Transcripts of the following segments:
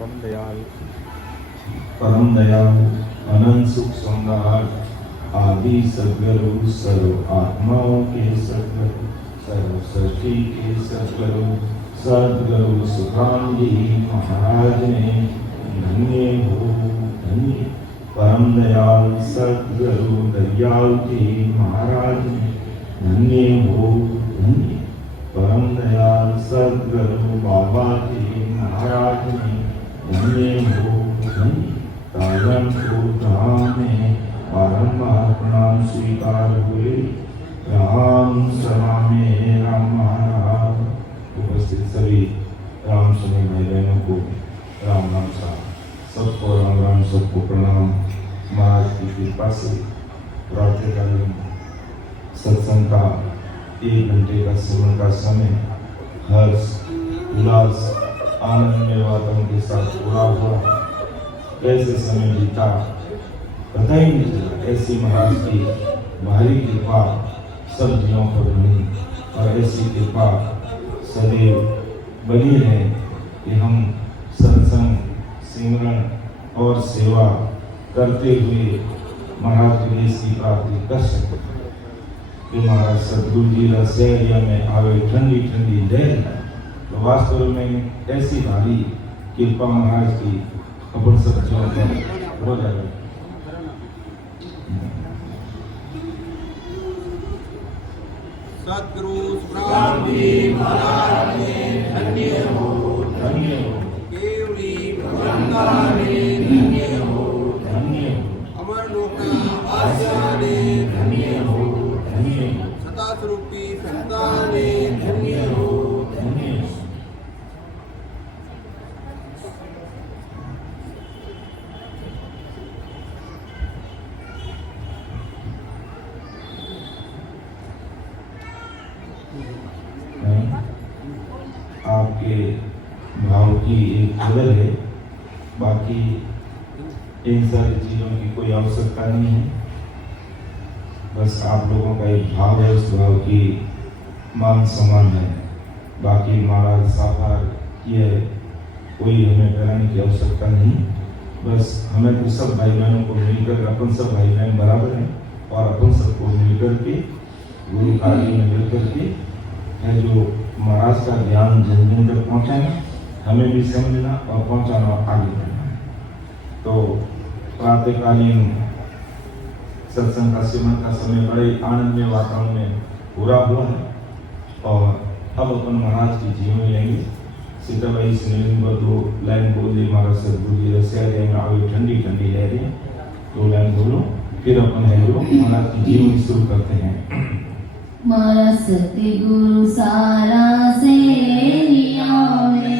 परम दयालु अनंत सुख सम्राट आदि सद्गुरु सर्व आत्माओं के सद्गुरु सर्व सृष्टि के सद्गुरु सद्गुरु सुखराम जी महाराज ने धन्य हो धन्य। परम दयाल सद्गुरु दयाल जी महाराज ने धन्य हो धन्य। परम दयाल सद्गुरु बाबा जी महाराज ने धन्य हो धन्य। तारण को धाम में बारंबार प्रणाम स्वीकार हुए। राम सलामे राम महाराज। उपस्थित सभी राम सभी भाई बहनों को राम राम साहब, सबको राम राम, सबको प्रणाम। महाराज की कृपा से प्रातःकालीन सत्संग का 1 घंटे का सेवन का समय हर्ष उल्लास आनंद में वातावरण के साथ पूरा हुआ। कैसे समय बीता पता ही नहीं चला। ऐसी महाराज की भारी कृपा सब जीवों पर बनी और ऐसी कृपा सदैव बनी है कि हम सत्संग सिमरन और सेवा करते हुए महाराज के देश की प्राप्ति कर सकते हैं। कि महाराज सदगुरु जी रसैया में आवे ठंडी ठंडी लहर, तो वास्तव में ऐसी भारी कृपा महाराज की अपन सब जीवन पर हो जाए। सद्गुरु सुखराम जी महाराज ने धन्य हो धन्य हो। केवली भगवंता ने धन्य हो धन्य हो। अमर लोका आशा ने धन्य हो धन्य हो। सदा स्वरूपी संता ने धन्य हो धन्य हो। आपके भाव की एक कदर है, बाकी इन सारी चीज़ों की कोई आवश्यकता नहीं है। बस आप लोगों का एक भाव है, उस भाव की मान सम्मान है। बाकी महाराज साकार ये कोई हमें कराने की आवश्यकता नहीं। बस हमें तो सब भाई बहनों को मिलकर, अपन सब भाई बहन बराबर हैं और अपन सबको मिलकर के गुरु कार्य में मिलकर के है जो महाराज का ज्ञान जन जन तक पहुँचाना, हमें भी समझना और पहुँचाना और आगे बढ़ना है। तो प्रातःकालीन सत्संग का सेवन का समय बड़े आनंदमय वातावरण में पूरा हुआ है और अब अपन महाराज की जीवन लेंगे। सीताबाई सुनील दो लाइन बोल दी महाराज सदगुरु जी रसैया में आगे ठंडी ठंडी लहरें, 2 लाइन बोलो, फिर अपन है जो महाराज की जीवन शुरू करते हैं। मारा सतगुरु सारा से आवे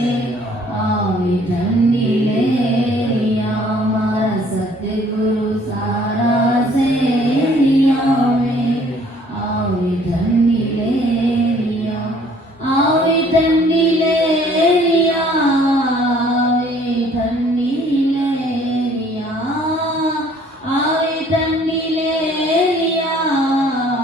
ठंडी लेरिया। मारा सतगुरु सारा से आवे ठंडी लेरिया। आवे ठंडी लेरिया, आवे ठंडी लेरिया, आवे ठंडी लेरिया,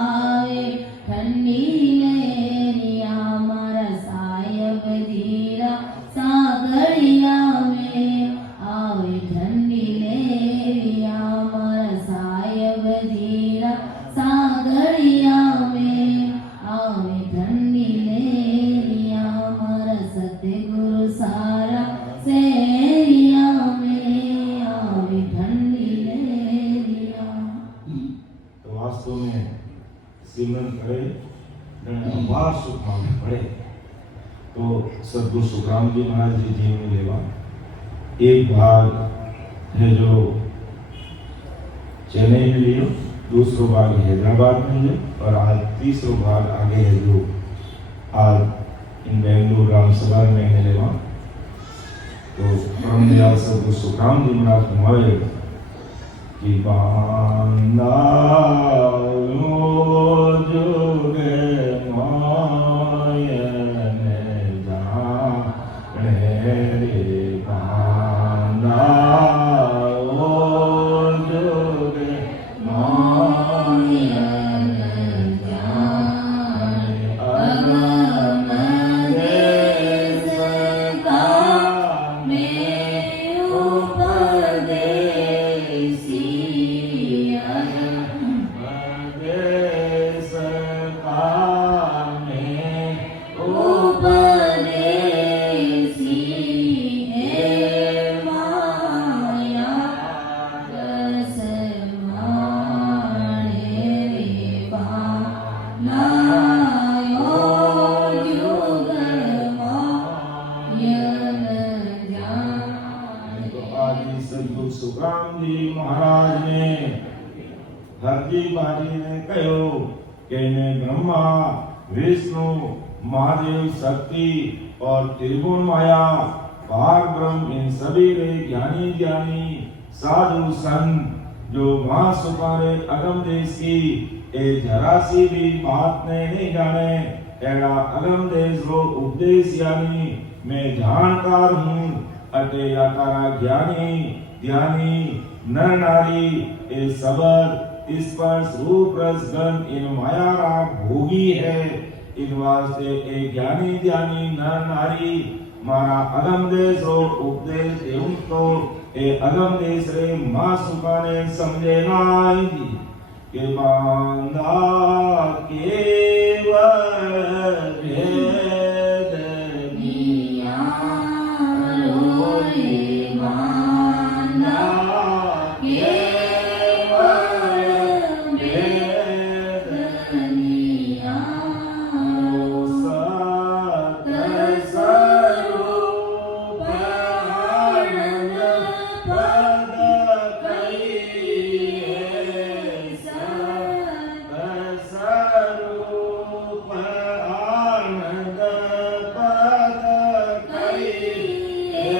आवे ठंडी लेरिया। मारा सायब जीरा सागरिया में आवे ठंडी लेरिया। मारा सायब जीरा सागरिया में आवे ठंडी लेरिया। मारा सतगुरु सारा सेरिया में आवे ठंडी लेरिया। तो वास्तव में सिमरन करे अपार सुख मांगे पड़े तो सदगुरु सुखराम जी महाराज जी जीवन लेवा। एक भाग है जो चेन्नई में लियो, दूसरा भाग हैदराबाद में लियो और आज तीसरा भाग आगे है जो आज इन बेंगलुरु रामसभा में है लेवा। तो परम दयाल सदगुरु सुखराम जी महाराज हमारे कि बांदा जोगे मायन जाने रे बांदा जोगे मायन जाने। अगम देश का में हरजी भाटी ने कहो कि मैं ब्रह्मा विष्णु महादेव शक्ति और त्रिगुण माया पार ब्रह्म इन सभी रे ज्ञानी ज्ञानी साधु संत जो वहां सुपारे अगम देश की ए जरा सी भी बात ने नहीं जाने एड़ा अगम देश रो उपदेश यानी मैं जानकार हूँ अटे याकारा ज्ञानी ध्यानी नर नारी ए सबर स्पर्श रूप रस गंध इन माया रा भोगी है इन वास्ते ए ज्ञानी ध्यानी नर नारी मारा अगम देश रो उपदेश देऊं तो ए अगम देश रे मां सुकाने समझे नाई के बांधा केवल भेद निया रोरे बांधा केवल भेद निया सत स्वरूप आनंद पद कहिए स्वरूप आनंद पद कहिए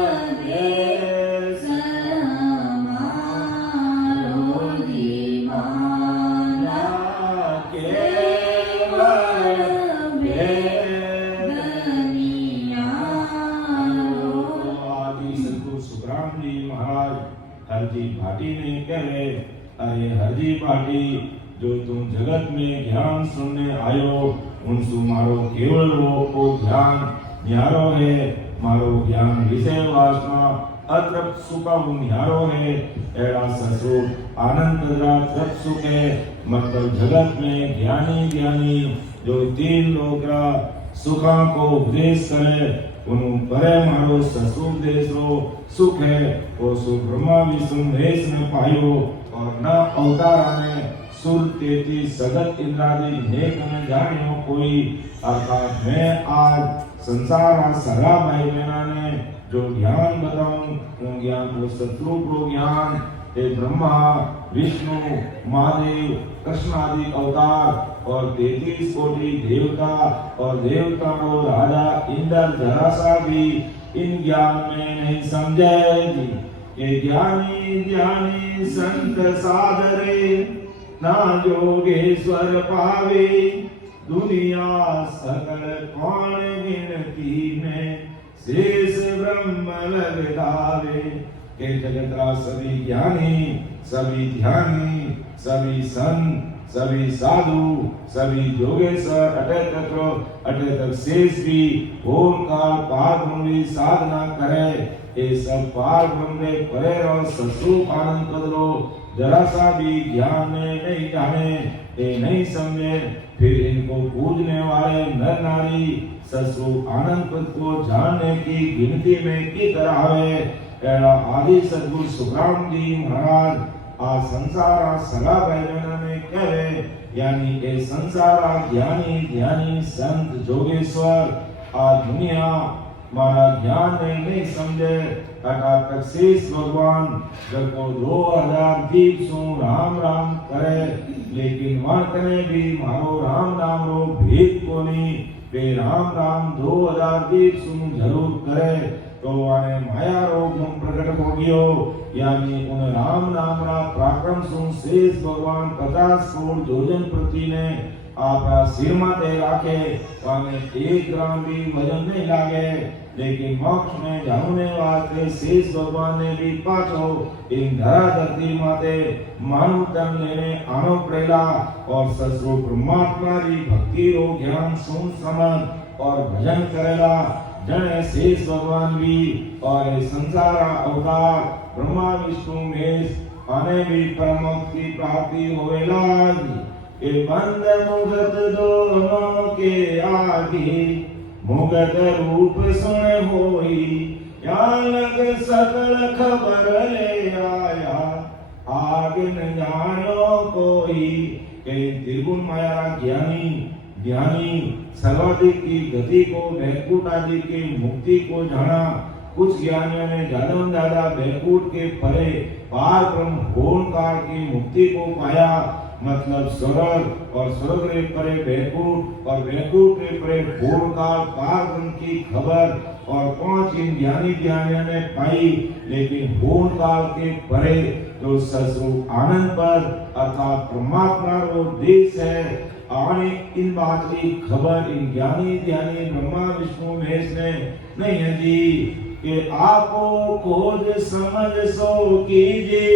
सोपदेश हमारो दीवाना केवल वेद नियारो। आदि सदगुरु सुखराम जी महाराज हरजी भाटी ने कहे अरे हरजी भाटी जो तुम जगत में ज्ञान सुनने आयो उनसु मारो केवल वो ध्यान न्यारो है मारो ज्ञान विषय वासना अतृप्त सुखा न्यारो है एड़ा ससुर आनंद बदरा तृप्त सुख है मतलब जगत में ज्ञानी ज्ञानी जो तीन लोग सुखा को उपदेश करे उनु परे मारो ससुर देश रो सुख है वो सुख ब्रह्मा विष्णु महेश ने पायो और न अवतारा ने सुर तेती सगत इंद्रादि नेक न जानियो कोई अर्थात मैं आज संसार सगा भाई बहना ने जो ज्ञान बताऊं वो ज्ञान वो शत्रु को ज्ञान हे ब्रह्मा विष्णु महादेव कृष्ण आदि अवतार और 33 कोटि देवता और देवता को राजा इंद्र जरा सा भी इन ज्ञान में नहीं समझेगी ये ज्ञानी ज्ञानी संत सादरे ना जोगेश्वर पावे दुनिया सकल कौन गिनती में शेष ब्रह्म लग दावे के जगतरा सभी ज्ञानी सभी ध्यानी सभी संत सभी साधु सभी जोगेश्वर अटे तक शेष भी ओम काल पार ब्रह्म साधना करे ये सब पार ब्रह्म परे रो सस्वरूप आनंद पद रो जरा सा भी ज्ञान में नहीं जाने ये नहीं समझे फिर इनको पूजने वाले नर नारी सस्वरूप आनंद पद को जानने की गिनती में की तरह है आदि सदगुरु सुखराम जी महाराज आ संसार सगा बहना ने कहे यानी ये संसार ज्ञानी ध्यानी संत जोगेश्वर आ दुनिया मारा ज्ञान नहीं समझे तथा तक शेष भगवान जब को 2000 दीप सु राम राम करे लेकिन वहां कने भी मारो राम नाम रो भेद को नहीं वे राम राम 2000 दीप सु जरूर करे तो वाने माया रोग प्रकट हो गयो यानी उन राम नाम रा पराक्रम सु शेष भगवान 50 करोड़ योजन प्रति ने आपा सिर माथे राखे वाने 1 ग्राम भी वजन नहीं लागे लेकिन मोक्ष में जाने वास्ते शेष भगवान ने भी पाछो इन धरा धरती माते मानव तन लेने आनो पड़ेला और ससुर परमात्मा री भक्ति रो ज्ञान सुन समझ और भजन करेला जने शेष भगवान भी और संसार अवतार ब्रह्मा विष्णु महेश आने भी परम की प्राप्ति होवेला ये बंद मुगत दोनों के आगे मुगत रूप सुन होई या लग सकल खबर ले आया आगे न जानो कोई के त्रिगुण माया ज्ञानी ज्ञानी सर्वाधिक की गति को वैकुंठ आदि की मुक्ति को जाना कुछ ज्ञानियों ने ज्यादा बैकुंठ के परे पार ब्रह्म ओंकार की मुक्ति को पाया, मतलब स्वर्ग और स्वर्ग के परे बैकुंठ और बैकुंठ के परे ओंकार पार ब्रह्म की खबर और 5 इन ज्ञानियों ने पाई। लेकिन ओंकार के परे जो सस्वरूप आनंद पर अर्थात परमात्मा रो देश है, और इन बात की खबर इन ज्ञानी ब्रह्मा विष्णु महेश ने नहीं है जी, कि आपको खोज समझ सो कीजिए,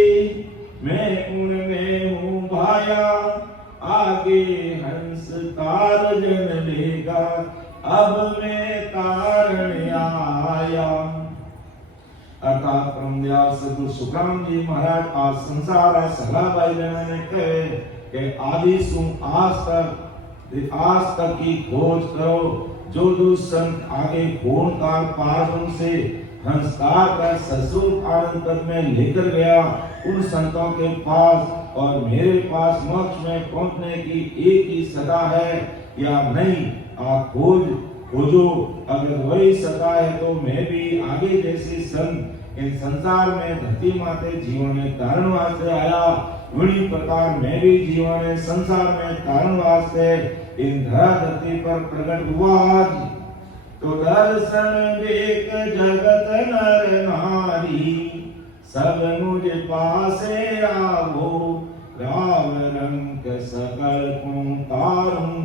मैं उनमें हूँ भाया, आगे हंस तार जन लेगा, अब मैं तारण आया। अर्थात परमदयाल सद्गुरु सुखराम जी महाराज आ संसार सलाह भाई ने कहे कि आदि सु आज तक की खोज करो, जो संत आगे ओंकार पार से हंसकार का सस्वरूप आनंद पद में लेकर गया, उन संतों के पास और मेरे पास मोक्ष में पहुंचने की एक ही सदा है या नहीं, आप खोजो, अगर वही सदा है तो मैं भी आगे जैसे संत इन संसार में धरती माते जीवन में तारण वास्ते आया, उन्हीं प्रकार मैं भी जीवन में संसार में तारण वास्ते इन धरती पर प्रकट हुआ। तो दर्शन देख जगत नर नारी, सब मुझ पासे आवो, राव रंग सकल को तारूं,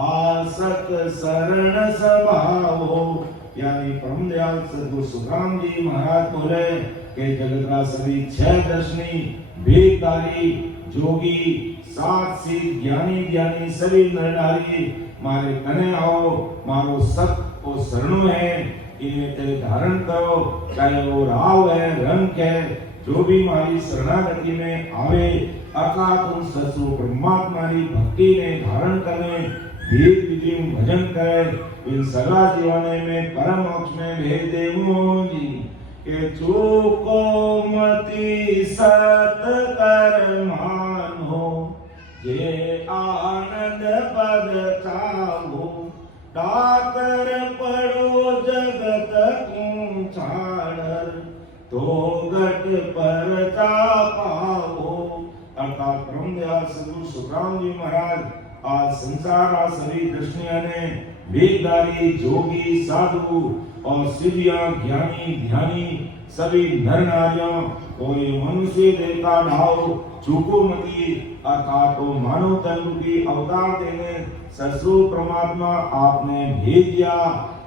आसत शरण सभावो। यानी परमदयाल सद्गुरु सुखराम जी महाराज बोले कि जगत का सभी 6 दर्शनी भेदकारी जोगी 7 सिद्ध ज्ञानी सभी नर नारी मारे कने आओ, मारो सत को शरणो है, इन्हें तेरे धारण करो, चाहे वो राव है रंग है, जो भी हमारी शरणागति में आवे, अर्थात उन सत्सु परमात्मा की भक्ति ने धारण करें, भीत विधि भजन करें, इन सगा जीवने में परम मोक्ष में भेज दे मोजी, के चूको मति सत कर मानो, ये आनंद पद चाहो, डाकर पड़ो जगत को छाड़, तो घट पर पाओ। अर्थात परमदयाल सद्गुरु सुखराम जी महाराज आज संसार सभी दर्शनियों ने वेदधारी जोगी साधु और सिद्धियां ज्ञानी ध्यानी सभी नर नारियों और ये मनुष्य देवता ढाओ चूको मती, अर्थात तो मानव तन की अवतार देने सस्वरूप परमात्मा आपने भेज दिया।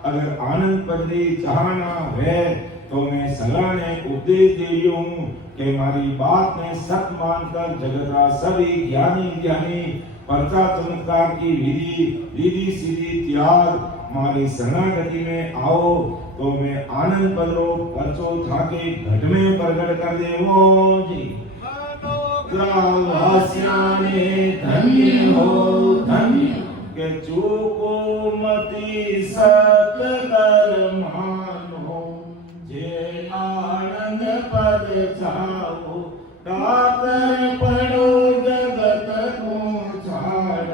अगर आनंद पदरी चाहना है तो मैं सलाह ने उपदेश दे रही हूँ कि हमारी बात में सत मानकर जगत का सभी ज्ञानी परचा चमत्कार की विधि सीधी त्याग हमारी शरणागति में आओ, तो मैं आनंद पदरो परचो थाके घट में प्रकट कर दे वो जी। ग्रामवासियाने धन्य हो धन्य, के चूको मति सत कर मानो, जे आनंद पद चाहो, डाकर पड़ो जगत को छाड़,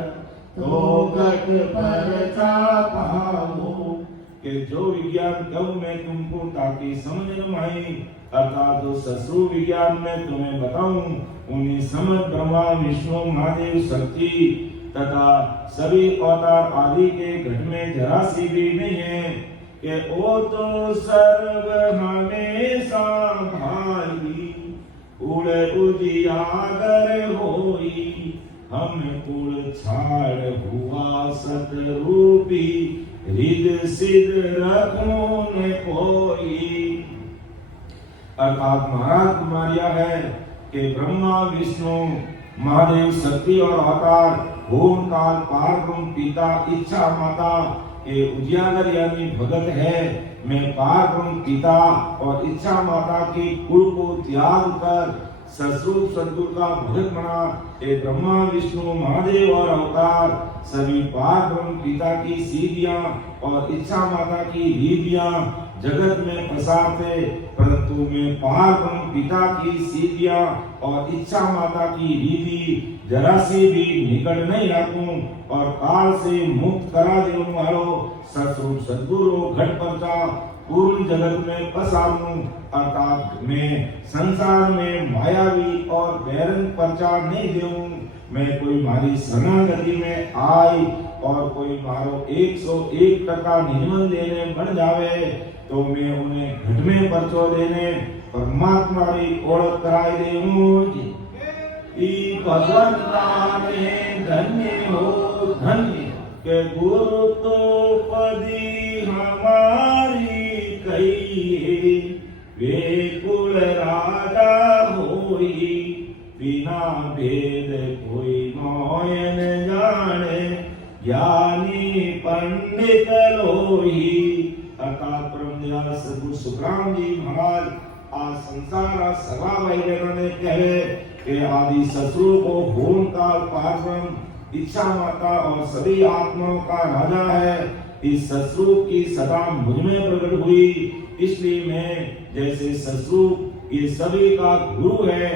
तो घट पर पाओ। के जो विज्ञान कहूँ मैं तुमको ताकि समझ न आए, अर्थात जो सस्वरूप विज्ञान में तुम्हें बताऊं, उन्हें समझ ब्रह्मा विष्णु महादेव शक्ति तथा सभी अवतार आदि के घट में जरा सी भी नहीं है, कि ओ तो सर्व हमेशा भाई, उड़ उजियागर होई, हम कुल छाड़ हुआ सतरूपी, रिद सिद्ध रखो न कोई। अर्थात महाराज कुमारिया है कि ब्रह्मा विष्णु महादेव शक्ति और अवतार ओंकार पार ब्रह्म पिता इच्छा माता ये उजियागर यानी भगत है। मैं पार ब्रह्म पिता और इच्छा माता की कुल को त्याग कर सस्वरूप सद्गुरु का भगत बना। ये ब्रह्मा विष्णु महादेव और अवतार सभी पार ब्रह्म पिता की सीधियां और इच्छा माता की रीतियां जगत में पसारते, परंतु मैं पार ब्रह्म पिता की सीधियां और इच्छा माता की रीति जरा सी भी निकट नहीं રાખું और काल से मुक्त करा देने वालो सतस्वरूप सद्गुरु घट परचा पूर्ण जगत में पसारूं अर्थात मैं संसार में मायावी और बैरन प्रचार नहीं देऊं। मैं कोई मारी शरणागति में आई और कोई मारो 101% निर्मल देने बन जावे तो मैं उन्हें घट में परचो देने परमात्मा री ओळख कराई देऊं। ई भगवंता ने धन्य हो धन्य के गुरु तो पदी हमारी कहिए वे कुल राजा होई बिना भेद कोई मोयन जाने ज्ञानी पंडित लोही। अर्थात ब्रह्मदयाल सद्गुरु सुखराम जी महाराज आ संसार सभा वैगरह ने कहे कि आदि ससुर को होम काल पारब्रह्म इच्छा माता और सभी आत्माओं का राजा है। इस ससुर की सदा मुझ में प्रकट हुई इसलिए मैं जैसे ससुर ये सभी का गुरु है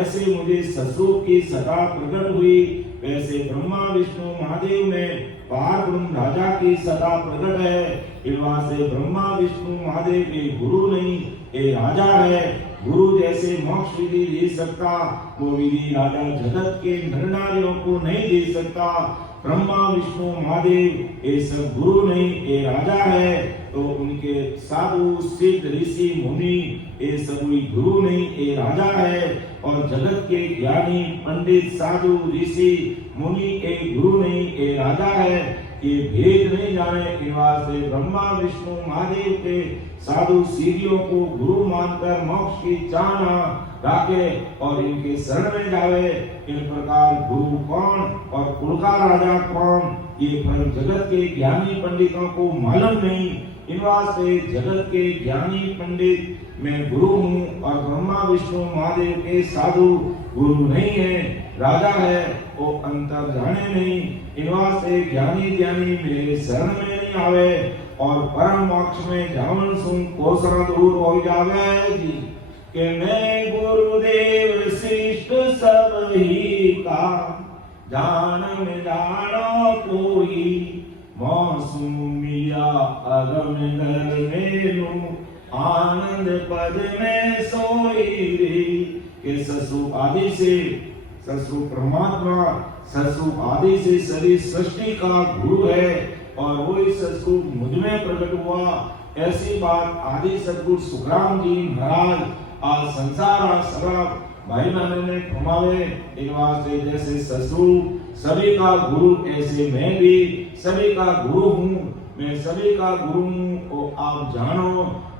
ऐसे मुझे ससुर की सदा प्रकट हुई वैसे ब्रह्मा विष्णु महादेव में पारब्रह्म राजा की सदा प्रकट है। इनवा से ब्रह्मा विष्णु महादेव के गुरु नहीं ये राजा है। गुरु जैसे मोक्ष विधि दे सकता वो विधि राजा जगत के नर नारियों को नहीं दे सकता। ब्रह्मा विष्णु महादेव ये सब गुरु नहीं ये राजा है तो उनके साधु सिद्ध ऋषि मुनि ये सब गुरु नहीं ये राजा है। और जगत के ज्ञानी पंडित साधु ऋषि मुनि ये गुरु नहीं ये राजा है। ये भेद नहीं जाने के वास्ते ब्रह्मा विष्णु महादेव के साधु सीढ़ियों को गुरु मानकर मोक्ष की चाहना राखे और इनके शरण में जावे। इन प्रकार गुरु कौन और कुल का राजा कौन ये परम जगत के ज्ञानी पंडितों को मालूम नहीं। इन वास्ते जगत के ज्ञानी पंडित मैं गुरु हूँ और ब्रह्मा विष्णु महादेव के साधु गुरु नहीं है राजा है वो अंतर जाने नहीं। इन वास्ते ज्ञानी ज्ञानी मेरे शरण में नहीं आवे और परम मोक्ष में जावन सुन कोसरा दूर हो जावे जी कि मैं गुरुदेव शिष्ट सब ही का जान में जानो कोई मौसमिया अगम नर मेनू आनंद पद में सोई रे के ससुर आदि से ससुर परमात्मा ससुर आदि से सभी सृष्टि का गुरु है और वही ससुर मुझ में प्रकट हुआ। ऐसी बात आदि सद्गुरु सुखराम जी महाराज आज संसार सभा भाई बहनों ने घुमावे इन वास्ते जैसे ससुर सभी का गुरु ऐसे मैं भी सभी का गुरु हूँ। मैं सभी का गुरु हूँ और आप जानो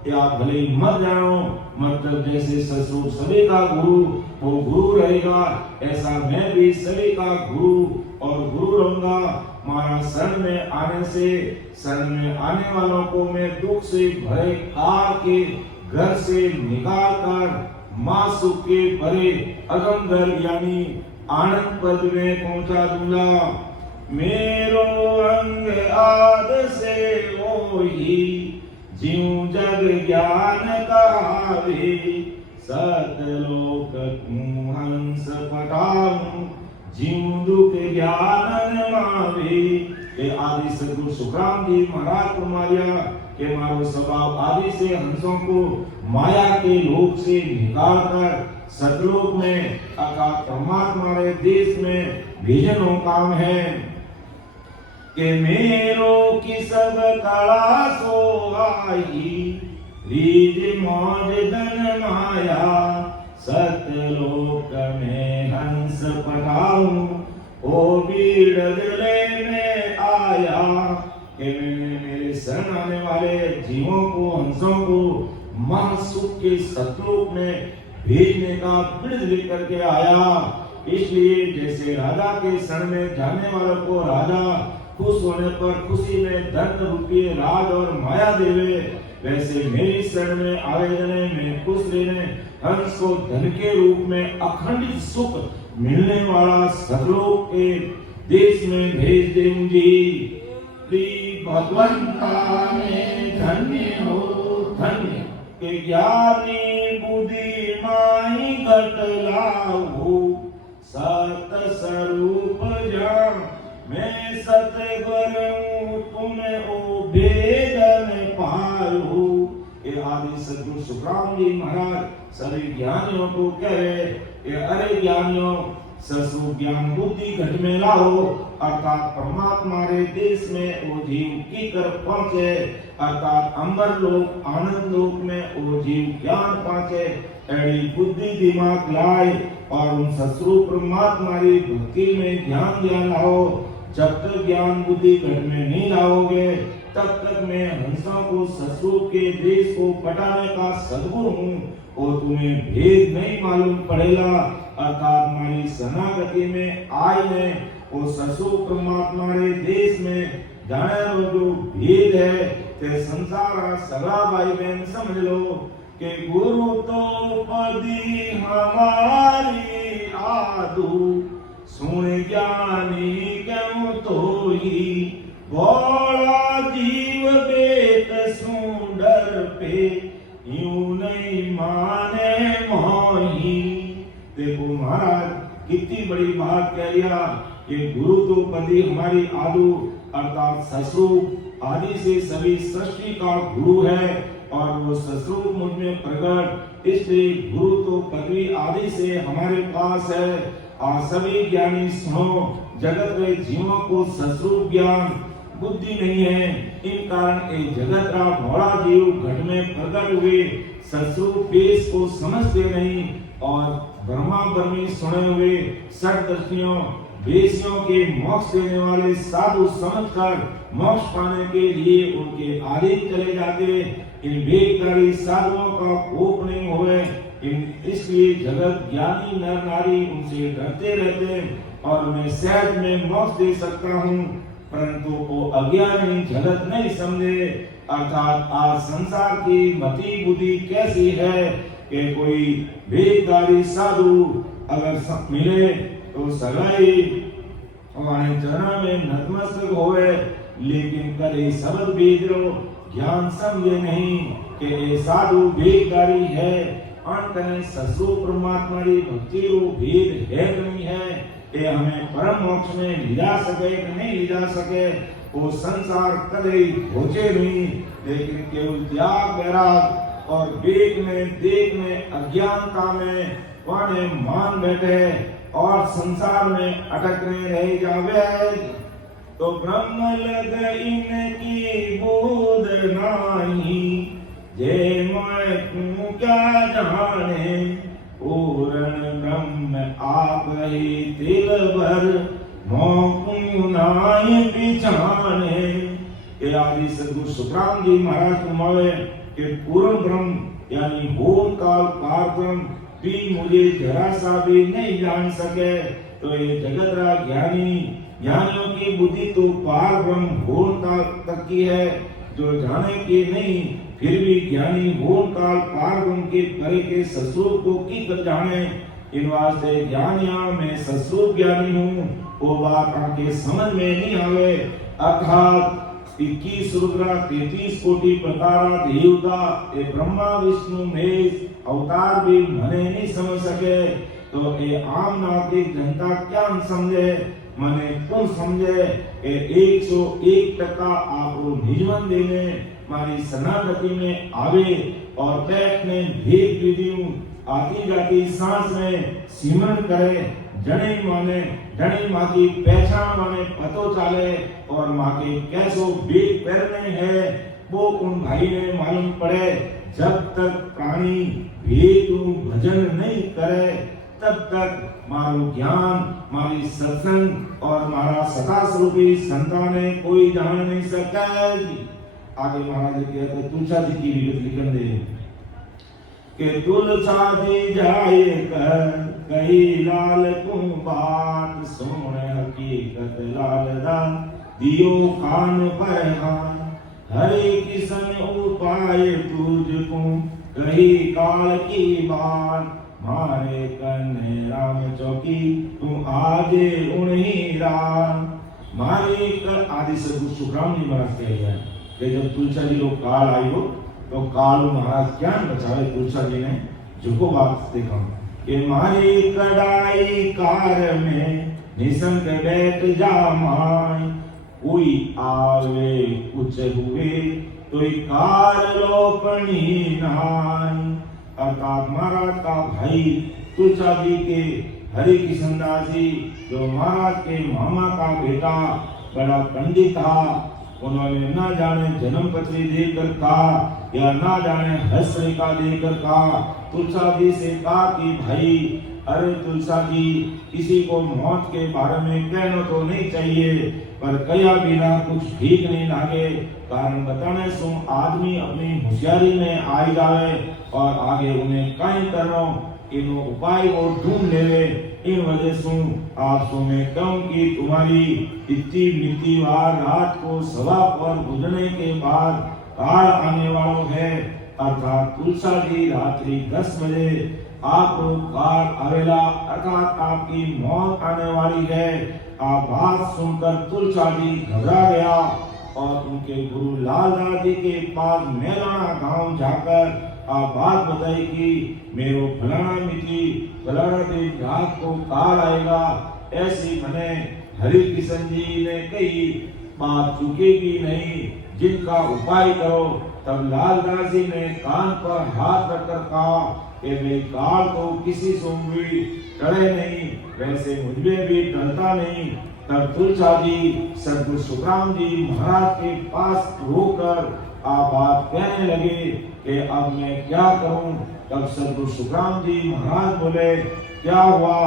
या भले मत जानो मतलब जैसे ससुर सभी का गुरु वो गुरु रहेगा ऐसा मैं भी सभी का गुरु और गुरु रहूंगा। मारा शरण में आने से शरण में आने वालों को मैं दुख से भरे काल के घर से निकाल कर मां सुख के भरे अगम घर यानी आनंद पद में पहुंचा दूंगा। मेरो अंग आद से वही जीव जग ज्ञान कहावे सतलोक हंस पटाऊं जीव दुख ज्ञान मावे। ये आदि सद्गुरु सुखराम जी महाराज कुमारिया के मारो स्वभाव आदि से हंसों को माया के लोक से निकाल कर सतलोक में अर्थात परमात्मा रे देश में भेजनो काम है कि मेरो की सब कला सो आई रीज मौज धन माया सतलोक में हंस पठाऊं ओ बीड़ले में आया कि मेरे शरण आने वाले जीवों को हंसों को महासुख के सतलोक में भेजने का बिरद लेकर के आया। इसलिए जैसे राजा के शरण में जाने वालों को राजा खुश होने पर खुशी में धन रुपये राज और माया देवे वैसे मेरी शरण में आवेदने में खुश रहने हंस को धन के रूप में अखंडित सुख मिलने वाला सतलोक के देश में भेज देंगी। भगवंता ने धन्य हो धन्य के ज्ञानी बुद्धि माई घट लाओ सत स्वरूप जान मैं सतगुरु तुम्हें ओ भेदन पारू। ये आदि सदगुरु सुखराम जी महाराज सभी ज्ञानियों को कह रहे, ये अरे ज्ञानियों ससु ज्ञान बुद्धि घट में लाओ, अर्थात परमात्मा रे देश में वो जीव की तरफ पहुंचे, अर्थात अंबर लोक आनंद लोक में वो जीव ज्ञान पहुंचे। ऐडी बुद्धि दिमाग लाए और उन ससुर परमात्मा री भक्ति में ज्ञान लाओ। जब तक ज्ञान बुद्धि घट में नहीं लाओगे तब तक मैं हंसों को ससुर के देश को पटाने का सद्गुरु हूँ, और तुम्हें भेद नहीं मालूम पड़ेगा। अर्थात हमारी शरणागति में आए हैं वो ससुर परमात्मा रे देश में जाने रो जो भेद है ते संसार सगा भाई बहन समझ लो कि गुरु तो पदी हमारी आदू, सुन ज्ञानी क्यों तो ही बड़ा जीव बेत सुंदर पे यूं नहीं माने मोही। देखो महाराज कितनी बड़ी बात कह दिया कि गुरु तो पदी हमारी आदू, अर्थात ससुर आदि से सभी सृष्टि का गुरु है और वो ससुर मुझ में प्रकट, इसलिए गुरु तो पदवी आदि से हमारे पास है। और सभी ज्ञानी सुनो, जगत के जीवों को ससुर ज्ञान बुद्धि नहीं है, इन कारण एक जगत का बड़ा जीव घट में प्रकट हुए ससुर पेश को समझते नहीं और ब्रह्मा ब्रह्मी सुने हुए सटदर्शियों वेशियों के मोक्ष देने वाले साधु समझकर मोक्ष पाने के लिए उनके अधीन चले जाते। इन वेदकारी साधुओं का कोप नहीं हुए, इसलिए जगत ज्ञानी नर नारी उनसे डरते रहते और मैं सहज में मोक्ष दे सकता हूँ, परंतु वो अज्ञानी जगत नहीं समझे। अर्थात आज संसार की मति बुद्धि कैसी है कि कोई वेदकारी साधु अगर मिले तो सगाई हमारे चरण में नतमस्तक होए, लेकिन कल शब्द भेजो ज्ञान समझे नहीं कि ये साधु वेदकारी है, अंत ससुर परमात्मा की भक्ति रो भेद है कि नहीं है, ये हमें परम मोक्ष में ले जा सके कि नहीं ले जा सके, वो संसार कदे पहुंचे नहीं। लेकिन केवल त्याग वैराग और वेग में देख में अज्ञानता में वाने मान बैठे और संसार में अटकने रह जावे, तो ब्रह्म लग इनकी बोध नाही, जे मैं तू क्या जाने, पूर्ण ब्रह्म आप ही दिल भर मोकू नाय बिचाने। ये आदि सदगुरु सुखराम जी महाराज फरमावे कि पूर्ण ब्रह्म यानी भूत काल पारब्रह्म भी मुझे जरा सा भी नहीं जान सके, तो ये जगत रा ज्ञानी ज्ञानियों की बुद्धि तो पार ब्रह्म भूत काल तक की है, जो जाने की नहीं फिर भी ज्ञानी भूत काल पार ब्रह्म के परे के ससुर को की कर जाने। इन वास्ते ज्ञानिया में ससुर ज्ञानी हूँ, वो बात आके समझ में नहीं आवे। अर्थात 21 रुद्रा 33 कोटि प्रकारा देवता ये ब्रह्मा विष्णु महेश अवतार भी मने नहीं समझ सके, तो ये आम नागरिक जनता क्या समझे, मने कौन समझे। 101% आपको निजवन देने हमारी शरणागति में आवे और बैठने भेद विधियों आती जाती सांस में सिमरन करे, जने माने जने माँ की पहचान माने पतो चाले और माँ के कैसो बेग पैरने हैं वो उन भाई ने मालूम पड़े। जब तक प्राणी भेद भजन नहीं करे तब तक मारू ज्ञान मारी सत्संग और मारा सदा स्वरूपी संतान कोई जान नहीं सकता। आगे महाराज कहते तुलसा जी की विगत लिखन दे के तुलसा जी जाए कर कही लाल को बात सुन हकीकत लाल दा दियो कान पर हरे किसन उपाय तुझको कही काल की बात मारे कन्हे राम चौकी तू आजे उन्हीं राम मारे कर आदि से सुखराम जी महाराज कह गया कि जब तुलसा जी लोग काल आई हो तो काल महाराज क्या बचावे तुलसा जी ने झुको बात देखा कि मारी कड़ाई कार में निसंग बैठ जा माई, कोई आवे कुछ हुए तो कार लोपनी नाई। अर्थात महाराज का भाई तुलसा जी के हरि किशन दास जी, जो महाराज के मामा का बेटा बड़ा पंडित था, उन्होंने न जाने जन्म पत्री देकर कहा या न जाने हस्तरेखा देकर कहा, तुलसा जी से कहा कि भाई अरे तुलसा जी, किसी को मौत के बारे में कहना तो नहीं चाहिए, पर कया बिना कुछ ठीक नहीं लागे। कारण बताने सो आदमी अपनी होशियारी में आई जावे और आगे उन्हें कहीं करो इन उपाय को ढूंढ ले। इन वजह से आप सो में कहूं कि तुम्हारी इतनी मिट्टी वार रात को सवा पर गुजरने के बाद काल आने वालों है। अर्थात तुलसा जी रात्रि 10 बजे आपको काल आवेला, अर्थात आपकी मौत आने वाली है। आप बात सुनकर तुलसा जी घबरा गया और उनके गुरु लालदास जी के पास मेलाना गांव जाकर आप बात बताई कि मेरो फलाना मिट्टी फलाना दिन रात को काल आएगा। ऐसी मने हरि किशन जी ने कही, बात चुकेगी नहीं, जिनका उपाय करो। तब लालदास जी ने कान पर हाथ रखकर कहा कि वे काल तो किसी से भी टले नहीं, वैसे मुझे भी टलता नहीं। तब तुलसा जी सदगुरु सुखराम जी महाराज के पास होकर आप बात कहने लगे कि अब मैं क्या करूं। तब सदगुरु सुखराम जी महाराज बोले क्या हुआ।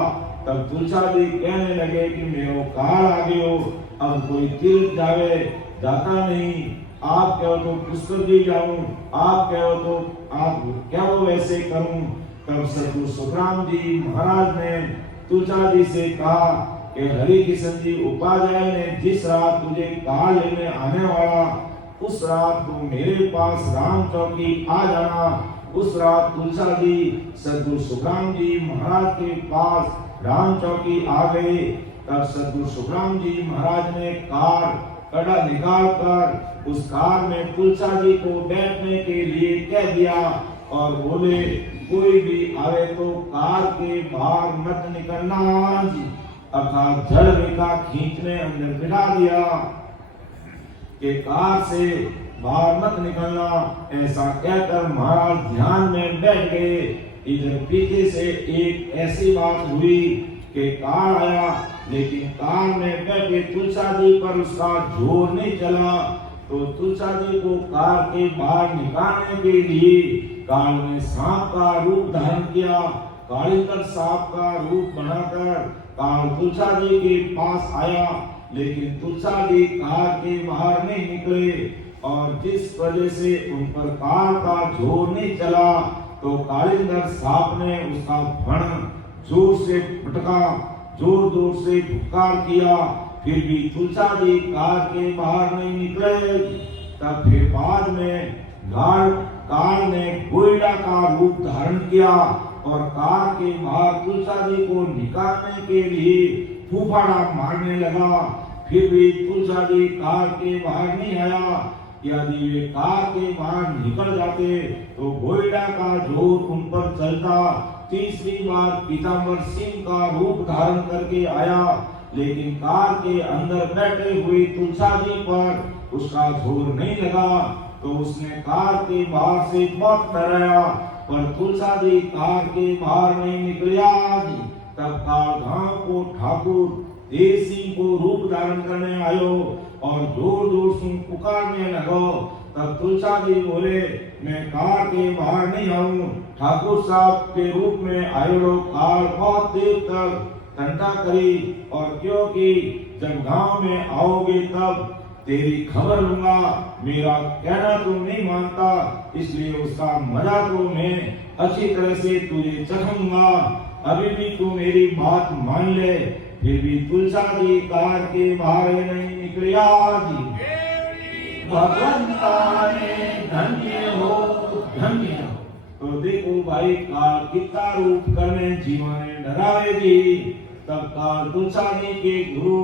तब तुलसा जी कहने लगे कि मेरो काल आ गयो, अब कोई तीर्थ जावे जाता नहीं, आप कहो तो पुष्कर जी जाऊं, आप कहो तो आप क्या वैसे करूं। तब सदगुरु सुखराम जी महाराज ने तुलसा जी से कहा कि हरि किशन जी उपाध्याय ने जिस रात तुझे काल लेने आने वाला, उस रात को मेरे पास राम चौकी आ जाना। उस रात तुलसा जी सदगुरु सुखराम जी महाराज के पास राम चौकी आ गए। तब सदगुरु सुखराम जी महाराज ने कार कड़ा निकाल कर उस कार में तुलसा जी को बैठने के लिए कह दिया और बोले कोई भी आवे तो कार के बाहर मत निकलना। अर्थात जड़ रेखा खींचने अंदर बिठा दिया कि कार से बाहर मत निकलना। ऐसा कहकर महाराज ध्यान में बैठ गए। इधर पीछे से एक ऐसी बात हुई कि कार आया, लेकिन कार में बैठे तुलसा जी पर उसका जोर नहीं चला। तो तुलसा जी को कार के बाहर निकालने के लिए काल ने सांप का रूप धारण किया। कालीकर सांप का रूप बनाकर काल तुलसा जी के पास आया, लेकिन तुलसा जी कार के बाहर नहीं निकले और जिस वजह से उन पर कार का जोर नहीं चला, तो कालिंदर सांप ने उसका फण जोर से पटका, जोर जोर से फुटकार किया, फिर भी तुलसा जी कार के बाहर नहीं निकले। तब फिर बाद में काल ने कोयला का रूप धारण किया और कार के बाहर तुलसा जी को निकालने के लिए फूफाड़ा मारने लगा। फिर भी तुलसा जी कार के बाहर नहीं आया। यदि वे कार के बाहर निकल जाते तो कोयला का जोर उन पर चलता। तीसरी बार पीताम्बर सिंह का रूप धारण करके आया, लेकिन कार के अंदर बैठे हुए तुलसा जी पर उसका जोर नहीं लगा। तो उसने कार के बाहर से बहुत डराया, पर तुलसा जी कार के बाहर नहीं निकलिया। तब काल गांव को ठाकुर देव सिंह को रूप धारण करने आयो और जोर जोर से पुकारने लगो। तब तुलसा जी बोले मैं कार के बाहर नहीं आऊं, ठाकुर साहब के रूप में आयो। काल बहुत देर तक घंटा करी और क्योंकि जब गांव में आओगे तब तेरी खबर लूंगा। मेरा कहना तुम नहीं मानता, इसलिए उसका मजा तो मैं अच्छी तरह से तुझे चखूंगा। अभी भी तू मेरी बात मान ले। फिर भी तुलसा जी कार के बाहर नहीं निकलिया। भगवंता ने धन्य हो धन्य हो। तो देखो भाई काल कितना रूप करने जीवन डरावे जी। तब काल तुलसा जी के गुरु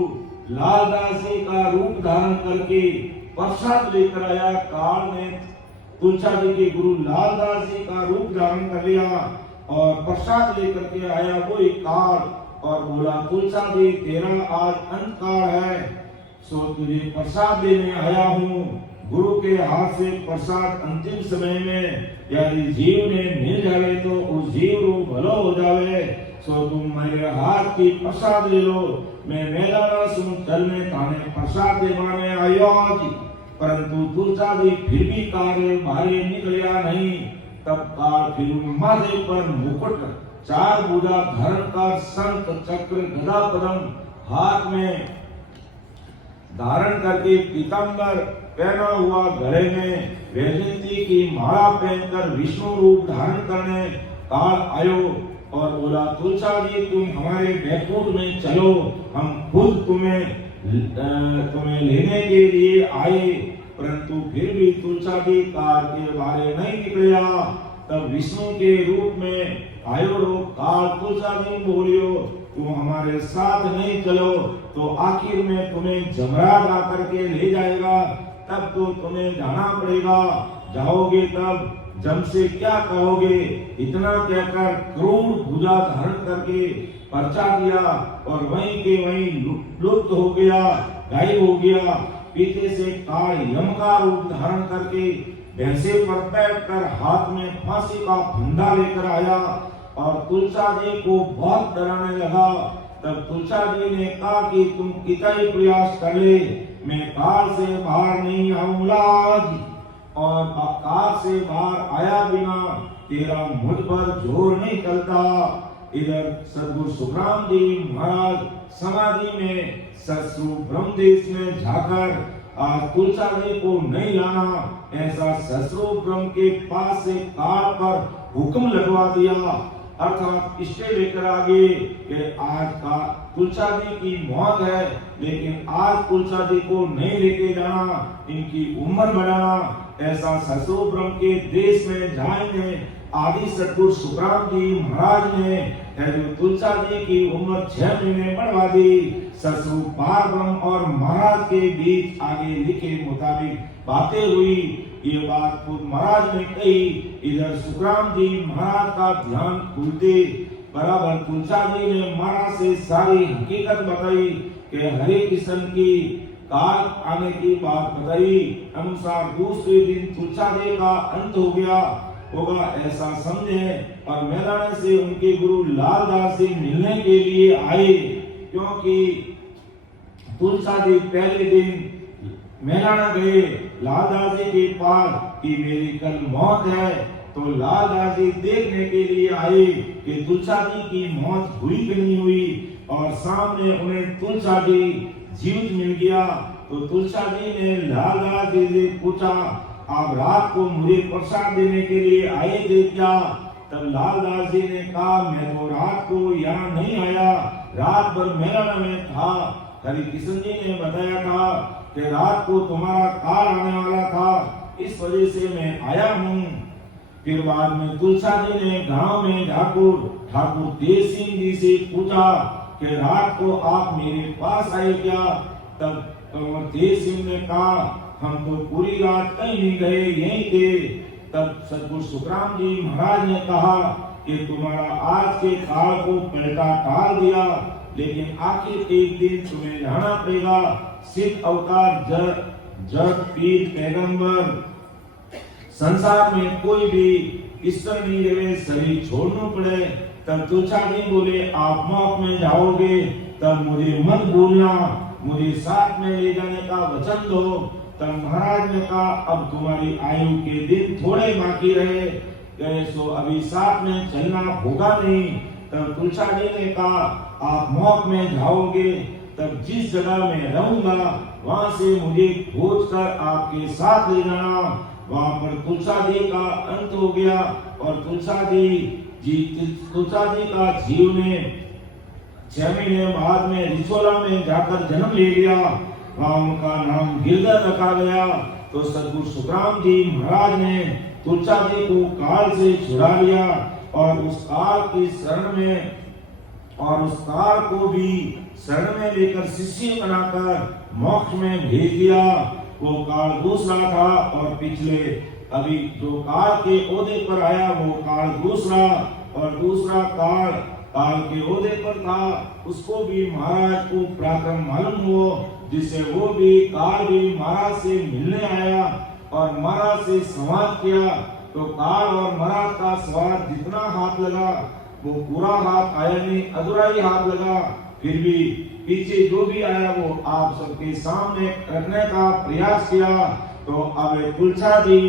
लालदास जी का रूप धारण करके प्रसाद लेकर आया। काल ने तुलसा जी के गुरु लालदास जी का रूप धारण कर लिया। और प्रसाद लेकर के आया वही काल और बोला तुलसा जी तेरा आज अंतकाल है, सो तुझे प्रसाद देने आया हूँ। गुरु के हाथ से प्रसाद अंतिम समय में यदि जीव ने मिल जाए तो उस जीव रो भलो हो जावे, सो तुम मेरे हाथ की प्रसाद ले लो। मैं मैदाना सुन चल में ताने प्रसाद देवाने आयो आज, परंतु तुलसा जी फिर भी कार्य भारी निकलिया नहीं। तब काल फिर माथे पर मुकुट चार भुजा धारण कर शंख चक्र गदा पद्म हाथ में धारण करके पीतांबर पहना हुआ, गले में वैजयंती की माला पहनकर विष्णु रूप धारण करने काल आयो और बोला तुलसा जी तुम हमारे बैकुंठ में चलो, हम खुद तुम्हें लेने के लिए आए। परंतु फिर भी तुलसा जी काल के बारे नहीं निकलिया। तब विष्णु के रूप में आयो रो काल तुलसा जी बोलियो तुम हमारे साथ नहीं चलो तो आखिर में तुम्हें जमराज आकर के ले जाएगा, तब तो तुम्हें जाना पड़ेगा। जाओगे तब जम से क्या कहोगे। इतना कहकर क्रूर भुजा धारण करके पर्चा दिया और वहीं के वहीं लुप्त हो गया, गायब हो गया। पीछे से काल यम का रूप धारण करके भैंसे पर बैठकर हाथ में फांसी का फंदा लेकर आया और तुलसा जी को बहुत डराने लगा। तब तुलसा जी ने कहा कि तुम कितना ही प्रयास कर ले, मैं काल से बाहर नहीं आऊंगा और काल से बाहर आया बिना तेरा मुझ पर जोर नहीं चलता। इधर सद्गुरु सुखराम जी महाराज समाधि में ससुर ब्रह्मदेश में जाकर आज तुलसा जी को नहीं लाना, ऐसा ससुर ब्रह्म के पास से काल पर हुक्म लगवा दिया। अर्थात इससे लेकर आगे कि आज का तुलसा जी की मौत है, लेकिन आज तुलसा जी को नहीं लेके जाना, इनकी उम्र बढ़ाना, ऐसा ससुर ब्रह्म के देश में जाएंगे। आदि सद्गुरु सुखराम जी महाराज ने जो तुलसा जी की उम्र 6 महीने बढ़वा दी। ससुर पार ब्रह्म और महाराज के बीच आगे लिखे मुताबिक बातें हुई। ये बात खुद महाराज ने कही। इधर सुखराम जी महाराज का ध्यान खुलते बराबर तुलसा जी ने महाराज से सारी हकीकत बताई कि हरे कृष्ण की काल आने की बात बताई। अनुसार दूसरे दिन तुलसा जी का अंत हो गया होगा ऐसा समझे और मैदान से उनके गुरु लालदास से मिलने के लिए आए, क्योंकि तुलसा जी पहले दिन मैदान गए लालदास जी के पास कि मेरी कल मौत है, तो लालदास जी देखने के लिए आए कि तुलसा जी की मौत हुई कि नहीं हुई, और सामने उन्हें तुलसा जी जीवित मिल गया। तो तुलसा जी ने लालदास जी से पूछा आप रात को मुझे प्रसाद देने के लिए आए थे क्या? तब लालदास जी ने कहा मैं तो रात को यहाँ नहीं आया, रात भर मेला में था। हरि कृष्ण जी ने बताया था कि रात को तुम्हारा काल आने वाला था, इस वजह से मैं आया हूँ। फिर बाद में तुलसा जी ने गांव में ठाकुर तेज सिंह जी से पूछा कि रात को आप मेरे पास आए क्या? तब तेज सिंह ने कहा हम तो पूरी रात कहीं नहीं गए, यहीं थे। तब सद्गुरु सुखराम जी महाराज ने कहा कि तुम्हारा आज के काल को पलटा टाल दिया, लेकिन आखिर एक दिन तुम्हें जाना पड़ेगा। सिख अवतार जग पीर पैगंबर संसार में कोई भी इस तरह नहीं रहे, शरीर छोड़ना पड़े। तब तुलसा जी बोले आप मौत में जाओगे तब मुझे मत भूलना, मुझे साथ में ले जाने का वचन दो। तब महाराज ने कहा अब तुम्हारी आयु के दिन थोड़े बाकी रहे, सो अभी साथ में चलना होगा नहीं। तब तुलसा जी ने कहा आप मौत में जाओगे तब जिस जगह में रहूंगा वहां से मुझे खोज कर आपके साथ ले जाना। वहां पर तुलसा जी का अंत हो गया और तुलसा जी का जीव ने 6 महीने बाद में रिसोला में जाकर जन्म ले लिया। वहां उनका नाम गिरधर रखा गया। तो सद्गुरु सुखराम जी महाराज ने तुलसा जी को काल से छुड़ा लिया और उस काल की शरण में और उस काल को भी शरण में लेकर शिष्य बनाकर मोक्ष में भेज दिया। वो काल दूसरा था और पिछले अभी जो काल के ओहदे पर आया वो काल दूसरा, और दूसरा काल काल के ओहदे पर था, उसको भी महाराज को पराक्रम मालूम हुआ, जिससे वो भी काल भी महाराज से मिलने आया और महाराज से संवाद किया। तो काल और महाराज का संवाद जितना हाथ लगा वो पूरा हाथ आया नहीं, अधूरा ही हाथ लगा। फिर भी पीछे जो भी आया वो आप सबके सामने रखने का प्रयास किया। तो अब तुलसा जी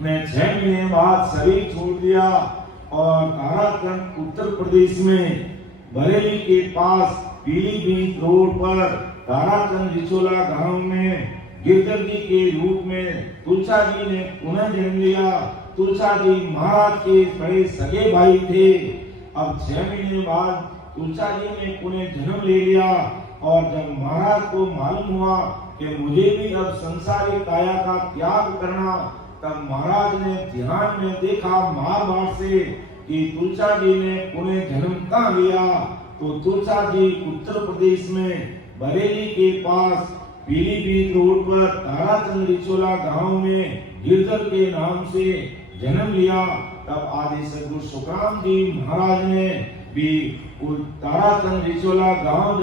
ने 6 महीने बाद शरीर छोड़ दिया और काराखंड उत्तर प्रदेश में बरेली के पास पीलीभीत रोड पर काराखंड रिचोला गांव में गिरधर जी के रूप में तुलसा जी ने पुनः जन्म लिया। तुलसा जी महाराज के बड़े सगे भाई थे। अब 6 महीने बाद तुलसा जी ने पुनः जन्म ले लिया और जब महाराज को मालूम हुआ कि मुझे भी अब संसारिक काया का त्याग करना, तब महाराज ने ध्यान में देखा मारवाड़ से कि तुलसा जी ने पुनः जन्म कहाँ लिया। तो तुलसा जी उत्तर प्रदेश में बरेली के पास पीलीभीत रोड पर ताराचंद रिचोला गांव में गिरधर के नाम से जन्म लिया। तब आदि सदगुरु सुखराम जी महाराज ने भी ताराचंद रिचोला गांव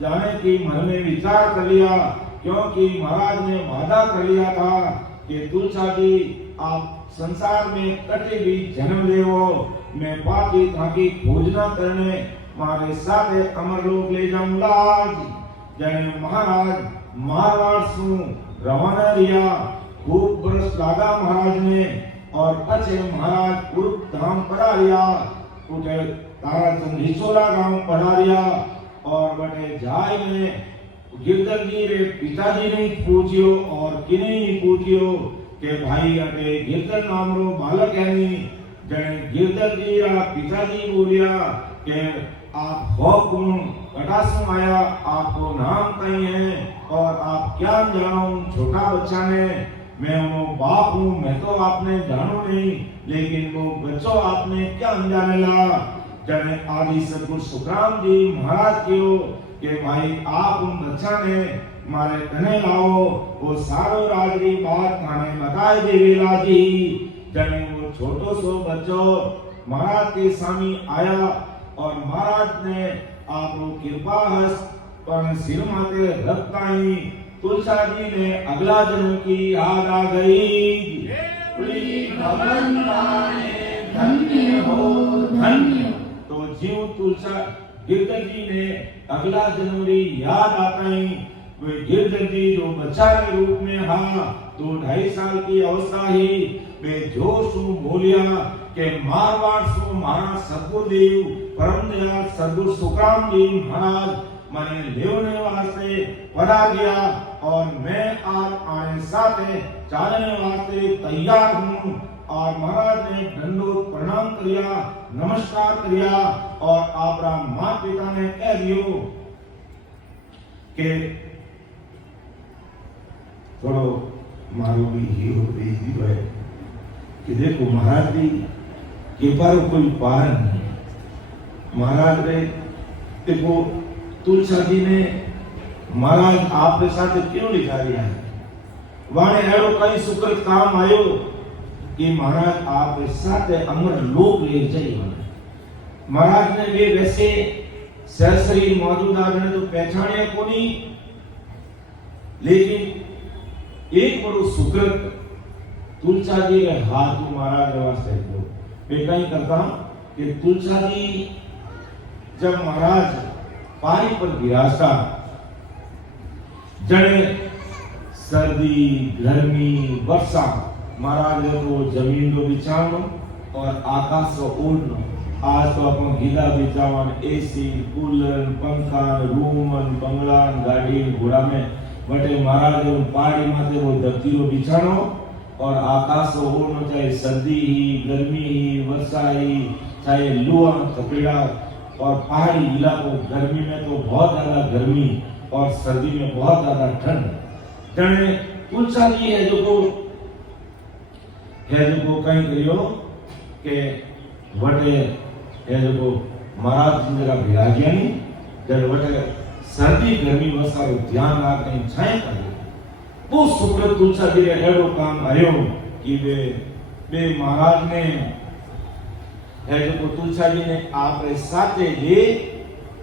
जाने की मन में विचार कर लिया, क्योंकि महाराज ने वादा कर लिया था कि तुलसा जी आप संसार में कटे भी जन्म ले हो, मैं पाकी ताकी खोज न करने मारे साथ अमर लोक ले जाऊंगा। जने महाराज मारवाड़ से रवाना लिया। खूब बरस लागा महाराज ने और अच्छे महाराज पूर्व धाम पढ़ा लिया, उठे ताराचंद रिचोला गांव पढ़ा लिया और बटे जाय में गिरधर जी रे पिताजी ने पूछियो और किने नहीं पूछियो के भाई अटे गिरधर नाम रो बालक है नहीं। जने गिरधर जी रा पिताजी बोलिया के आप हो कौन, कटासु आया, आपको नाम कहीं है और आप क्या जानो, छोटा बच्चा ने, मैं वो बाप हूँ, मैं तो आपने जानो नहीं, लेकिन वो बच्चों आपने क्या जाने ला। जने आदि सदगुरु सुखराम जी महाराज क्यों के भाई आप उन बच्चा ने मारे कने लाओ, वो सारो राजरी बात थाने बताए देवेला जी। जने वो छोटो सो बच्चो महाराज के सामने आया और महाराज ने आपको कृपा हस्त पर सिर माथे रखताई। तुलसा जी ने अगला जन्म की याद आ गई। धन्य हो धन्य। तो जीव तुलसा गिरधर जी ने अगला जन्म री याद आता ही वे गिरधर जी जो बच्चा के रूप में हा, तो 2.5 साल की अवस्था ही वे जोश बोलिया के मारवाड़ सु महाराज सतगुरुदेव परम दयाल सदगुरु सुखराम जी महाराज मैंने लेने वास्ते पढ़ा गया और मैं आज आने साथ चालने वास्ते तैयार हूँ। और महाराज ने दंडोत प्रणाम किया, नमस्कार किया और आपरा माँ पिता ने कह दियो के थोड़ो मारो भी हीरो भेज दियो है कि देखो महाराज जी के पर कोई पार नहीं। महाराज ने देखो तुलसा जी ने महाराज आपके साथ क्यों लिखा दिया है, वाणे एड़ो कई सुकृत काम आयो कि महाराज आपके साथ अमर लोक ले जाइए। महाराज ने वे वैसे सहसरी मौजूदा ने तो पहचाने को नहीं, लेकिन एक बड़ो सुकृत तुलसा जी के हाथ महाराज वास्ते को बेटा ही करता कि तुलसा जी जब महाराज पानी पर विराजता, जड़े सर्दी गर्मी वर्षा महाराज को जमीन को बिछावनो और आकाश को ओढ़नो। आज तो अपन गीला बिछावन, एसी, कूलर, पंखा, रूमन, बंगला, गाड़ी, घोड़ा में बटे महाराज पहाड़ी माथे वो धरती को बिछानो और आकाश को ओढ़नो, चाहे सर्दी ही, गर्मी ही, वर्षा ही, चाहे लुआ थपेड़ा। और पहाड़ी इलाकों गर्मी में तो बहुत ज्यादा गर्मी और सर्दी में बहुत ज्यादा ठंड। जने तुलसा जी है जो कहीं करियो के वटे है जो महाराज जी का विराजिया नहीं, जब वटे सर्दी गर्मी वर्षा को ध्यान रखने छाए करे वो शुक्र तुलसा जी ने एड़ो काम आयो कि वे महाराज ने है जो तुलसा जी ने आप साथे ले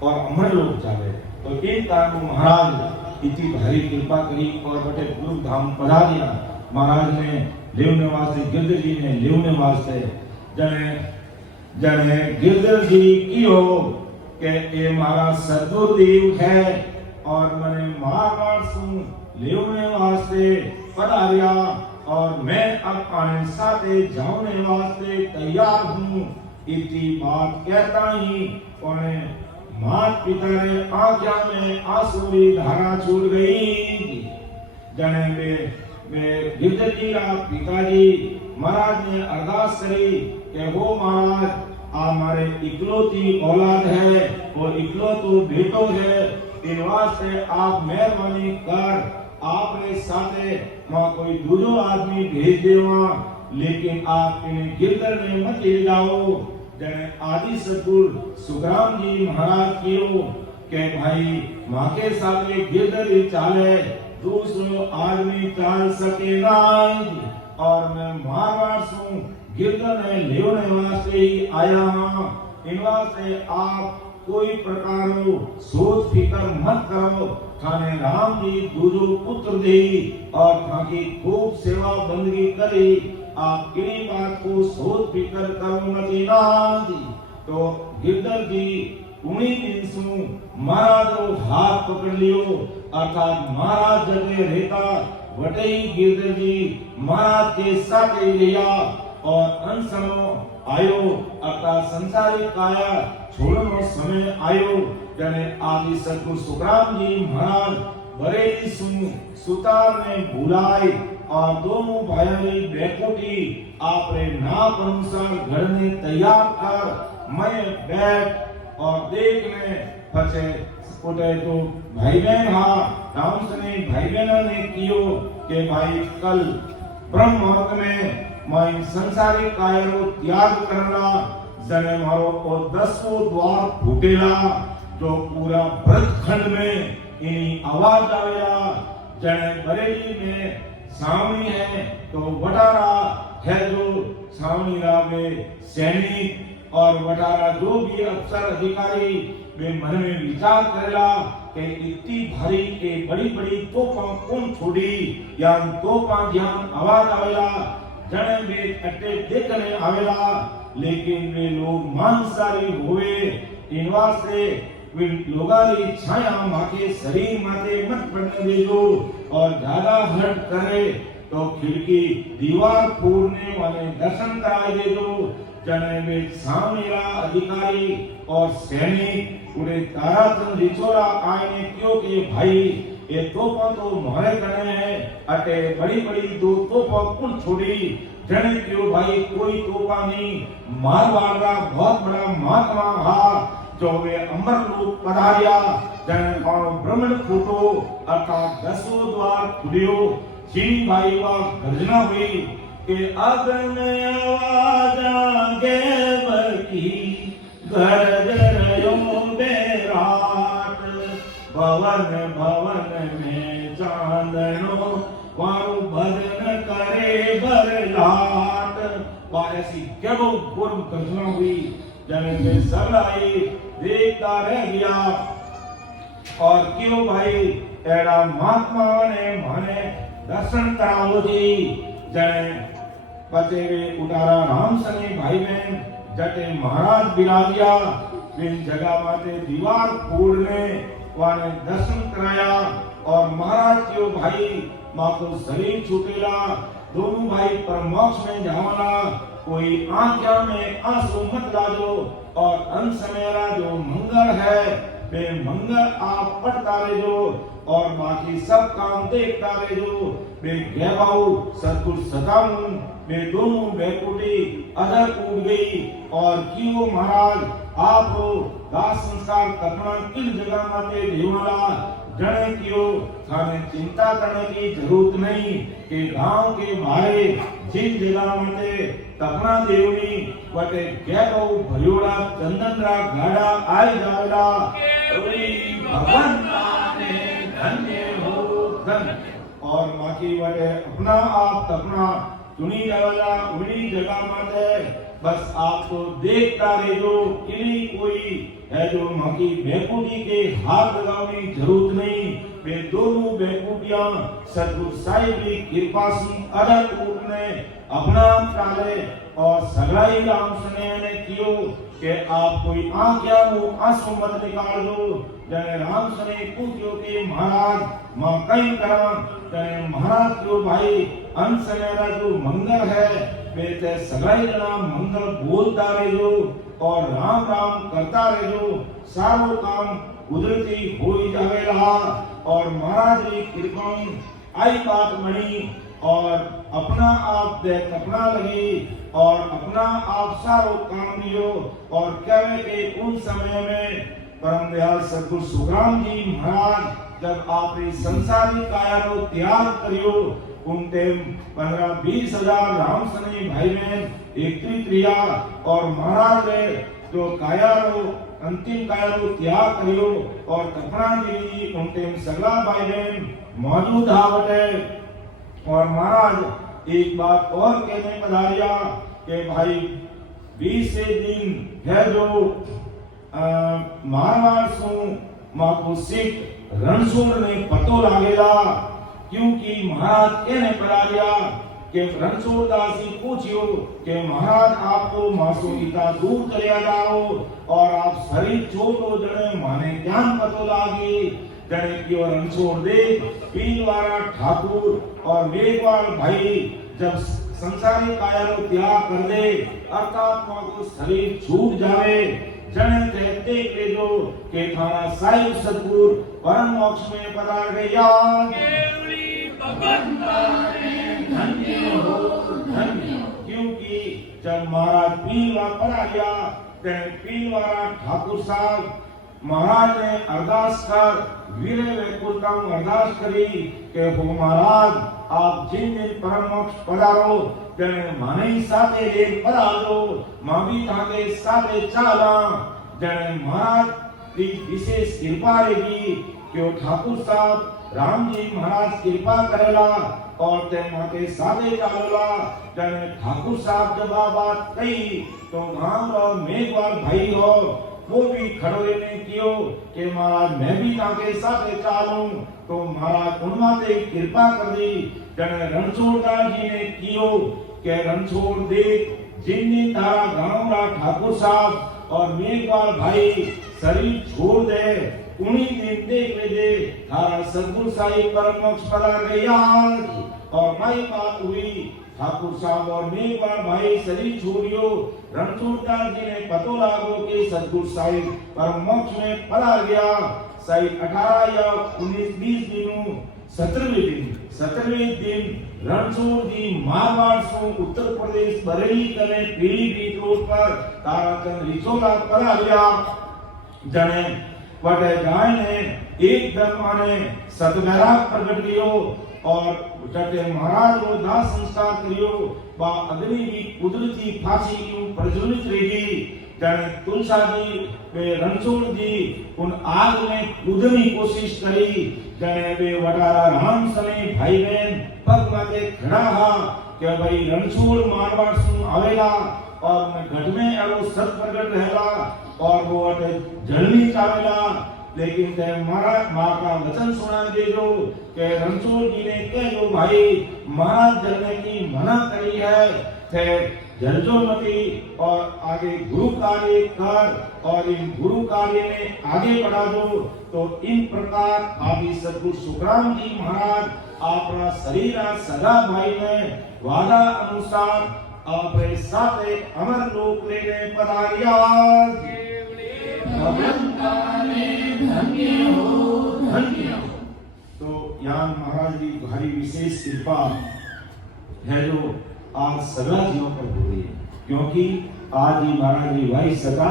और अमर लोग जावे तो इन कारण महाराज इतनी भारी कृपा करी और बटे गुरु धाम पधारिया महाराज ने लेवने वास्ते गिरधर जी ने लेवने वास्ते जने जने गिरधर जी कियो के ये मारा सदगुरुदेव है और मने महाराज सु लेवने वास्ते पधारिया और मैं अब आने साथे जाने वास्ते तैयार हूँ इतनी बात कहता ही उन्हें मात पिता ने आंखों में आंसू की धारा छूट गई जने में गिरधर जी का पिताजी महाराज ने अरदास करी कि वो महाराज हमारे इकलौती औलाद है और इकलौतो बेटो है इन वास्ते आप मेहरबानी कर आपने साथे वहां कोई दूसरो आदमी भेज देवा लेकिन आप इन्हें गिरधर में मत ले जाओ जने आदि सदगुरु सुखराम जी महाराज कियो के भाई माँ के साथ में गिरधर चाले दूसरो आदमी चाल सके ना और मैं मारवाड़ सू गिरधर ने लेवने वास्ते ही आया हूँ इन वास्ते आप कोई प्रकार सोच फिकर मत करो थाने राम जी दूजो पुत्र दे और थाकी खूब सेवा बंदगी करे आप किसी बात को सोच फिकर करो मती ना तो गिरधर जी उन्हीं दिन सु महाराज रो हाथ पकड़ लियो अर्थात महाराज जब रहता वटे ही गिरधर जी महाराज के साथ ही लिया और अनसनो आयो अर्थात संसारिक काया छोड़नो समय आयो जने आदि सदगुरु सुखराम जी महाराज बरेली सुतार ने बुलाए और दोनों भाइयों ने बैकुटी आपने नाप अनुसार घर ने तैयार कर मैं बैठ और देखने पचे उठे तो भाई बहन हाँ राम से भाई बहनों ने कियो के भाई कल ब्रह्म मुहूर्त में मैं संसारिक कायरो त्याग करना जने मारो और 10वां द्वार फूटेला जो पूरा भरतखंड में इन्हीं आवाज आवेला जने बरेली में सावनी है तो वटारा है जो सावनी रावे सैनिक और वटारा जो भी अफसर अधिकारी वे मन में विचार करेला कि इतनी भारी के बड़ी बड़ी तोपा कौन छोड़ी या तोपा ज्ञान आवाज आवेला जने वे अट्टे देखने आवेला लेकिन वे लोग मांसाहारी हुए इन वास्ते वे लोगारी छाया माके शरीर माते मत पड़ने देजो और ज्यादा हट करे तो खिड़की दीवार फोड़ने वाले दर्शन कराए देजो जने वे सामनेरा अधिकारी और सैनिक पूरे ताराचंद रिचोरा आए क्यों कि भाई ये तोपा तो मारे करने हैं अटे बड़ी बड़ी दो तोपा कौन छोड़ी जने क्यों भाई कोई तोपा नहीं मारवाड़ का बहुत बड़ा महात्मा था जो वे अमर लोग पधारिया जने और ब्रह्मण फूटो अर्थात 10वां द्वार खुलियो चीनी भाई वा गर्जना हुई कि अगन आवाज गे बकी गरजरयो बेराट भवन भवन में चांदनो वारु भजन करे बरलाट और ऐसी केवो पूर्व गर्जना हुई जने में सब आई देखता रह गया और क्यों भाई एड़ा महात्मा ने माने दर्शन करावो जी जने पते वे उतारा राम सने भाई बहन जटे महाराज बिराजिया इन जगह माते दीवार फोड़ने वाले दर्शन कराया और महाराज क्यों भाई माँ को शरीर छूटेला दोनों भाई परमोक्ष में जावाना कोई आंखों में आंसू मत लाजो और अंत मेरा जो मंगल है वे मंगल आप पढ़ता रहो और बाकी सब काम देखता रहो वे गैबाऊ सतगुरु सदाऊ वे दोनों बैकुटी अधर उड़ गई और क्यों महाराज आप दास संस्कार कपड़ा किन जगह माते देवाला जने क्यों थाने चिंता करने की जरूरत नहीं कि गांव के बाहर जिन जगह माते तपना देवनी वटे गैबाऊ भरियोड़ा चंदनरा गाड़ा आए जावेला भगवान धन्य हो धन्य और बाकी वटे अपना आप तपना चुनी जावेला उड़ी जगह माते बस आप तो देखता रहे जो इन्हीं कोई है जो मकी बेकूफी के हाथ लगाने की जरूरत नहीं। वे दोनों बेकूफियां सतगुरु साहिब की कृपा से अदर रूप में अपना डाले और सगलाई राम सने ने कियो कि आप कोई आज्ञा हो आंसू मत निकाल दो। जने राम सने पूछो कि महाराज मां कई करा जने महाराज क्यों भाई अनसनेरा जो मंगल है वे ते सगलाई राम मंगल बोलता रहो और राम राम करता रहो सारो काम कुदरती हो ही जावेला। और महाराज की कृपा आई बात बनी और अपना आप दे कपड़ा लगी और अपना आप सारो काम लियो और कहे कि उन समय में परम दयाल सतगुरु सुखराम जी महाराज जब आपने संसारी काया को त्याग करियो उन टाइम 15-20 हजार राम सने भाई बहन एकत्रित रिया और महाराज ने जो काया रो अंतिम काया को त्याग करियो और कपड़ा दी उन टाइम सगला भाई बहन मौजूद आवटे। और महाराज एक बात और कहने पधारिया कि भाई 20 से दिन है जो मारवाड़ सु माको सिख रणछोड़ ने पतो लागेला क्योंकि महाराज कहने पधारिया कि रणछोड़ दास जी पूछियो कि महाराज आपको मासो इतना दूर चलिया जाओ और आप शरीर छोड़ो जड़े माने ज्ञान पतो लागी जड़े की और रणछोड़ दे पीलवाड़ा ठाकुर और मेघवाल भाई जब संसारी काया को त्याग कर दे अर्थात को शरीर छूट जावे जने कहते के जो के थाना साहिब सतगुरु परम मोक्ष में पधार गया। केवली भगवंता ने धन्य हो धन्य। क्योंकि जब महाराज पीलवा पर आ गया ते पीलवाड़ा ठाकुर साहब महाराज ने अरदास कर वीर वैकुंठ अरदास करी के हो महाराज आप जिन दिन परम मोक्ष पधारो जने माने साथे ले पधारो मां भी ताके साथे चाला जने महाराज की विशेष कृपा रहेगी कि ठाकुर साहब राम जी महाराज कृपा करेला और ते माते साथे चालोला जने ठाकुर साहब जब बात कही तो गांव और मेघवाल भाई हो वो भी खड़ोरे ने कियो कि महाराज मैं भी ताके साथे चालूं तो महाराज उन्माते कृपा कर दी जने रणछोड़ जी ने कियो के रणछोड़ देख जिन्नी तारा गांव रा ठाकुर साहब और मेघवाल भाई शरीर छोड़ दे उन्हीं दिन देख ले दे थारा सतगुरु साहिब परम मोक्ष पधार गया। और माई बात हुई ठाकुर साहब और मेघवाल भाई शरीर छोड़ियो रणछोड़ जी ने पतो लागो कि सतगुरु साहिब परम मोक्ष में पधार गया। शायद 18 या 19-20 दिनों 17वें दिन रणछोड़ जी मारवाड़ से उत्तर प्रदेश बरेली करे पीलीभीत रोड पर ताराचंद रिचोला पधार गया जने वटे गाय ने एकदम माने सतवैराग प्रकट कियो और जटे महाराज को दाह संस्कार करियो बा अग्नि की कुदरती फांसी क्यों प्रज्वलित रहेगी जने तुलसा जी वे रणछोड़ जी उन आग में कूदने की कोशिश करी जने वे वटारा राम सने भाई बहन पग माथे खड़ा हा कि भाई रणछोड़ मारवाड़ सुन आवेला और घट में एलो सत प्रकट रहेला और वो जलनी चावेला लेकिन ते महाराज मां का वचन सुना देजो कि रणछोड़ जी ने कह दो भाई महाराज जलने की मना करी है थे जलजो मती और आगे गुरु कार्य कर और इन गुरु कार्य में आगे बढ़ा दो। तो इन प्रकार आदि सतगुरु सुखराम जी महाराज अपना शरीर सदा भाई ने वादा अनुसार अपने साथे अमर लोक लेने पधारिया। धन्य हो धन्य। तो यहाँ महाराज की भारी विशेष कृपा है जो आज सदा जीवों पर हो रही है क्योंकि आज ही महाराज जी वही सदा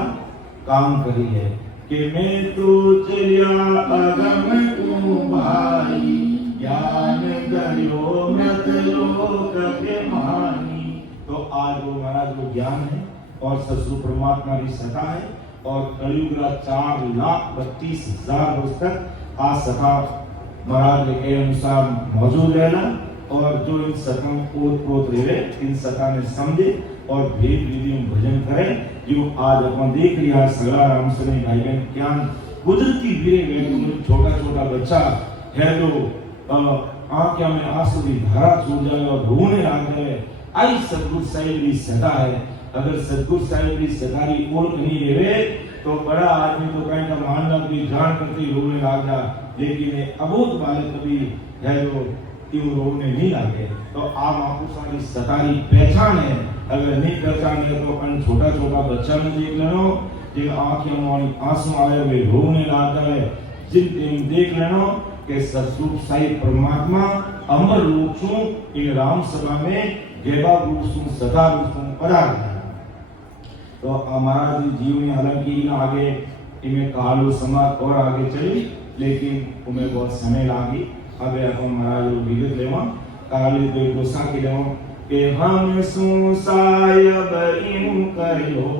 काम करी है कि मैं तो चलिया अगम को भाई ज्ञान करियो मत लोक के मानी। तो आज वो महाराज को ज्ञान है और ससुर परमात्मा की सदा है और कलयुग 4,32,000 वर्ष तक आज सदा महाराज के अनुसार मौजूद रहना और जो इन सतों को प्रोत रहे इन सता ने समझे और भेद विधि में भजन करे। जो आज अपन देख लिया सगा राम सने भाई बहन क्या कुदरती वीरे छोटा छोटा बच्चा है जो आंखों में आंसू की धारा छूट जाए और रोने लग जाए। आई सतगुरु साहिब की सदा है। अगर सतगुरु साहिब की सदारी ओढ़ नहीं लेवे तो बड़ा आदमी तो कहीं का मानना भी जान करते रोने लग जा, लेकिन अबोध बालक कभी है जो क्यों रोने नहीं लगे। तो आप आपको सारी सतारी पहचान है। अगर नहीं पहचान है तो अपन छोटा छोटा बच्चा में देख लेनो जो आंखों में आंसू आए वे रोने लग जाए। जिन देख लेनो के सतगुरु साहिब परमात्मा अमर रूप छू इन राम सभा में देवा रूप छू सदा रूप छू पधार। तो हमारा जीवन हालांकि आगे इनमें कालो समाज और आगे चली, लेकिन उन्हें बहुत समय लागी। अब अपन महाराज विगत लेवा काली दो दोसा के लेवा के हम सु सायब इन कयो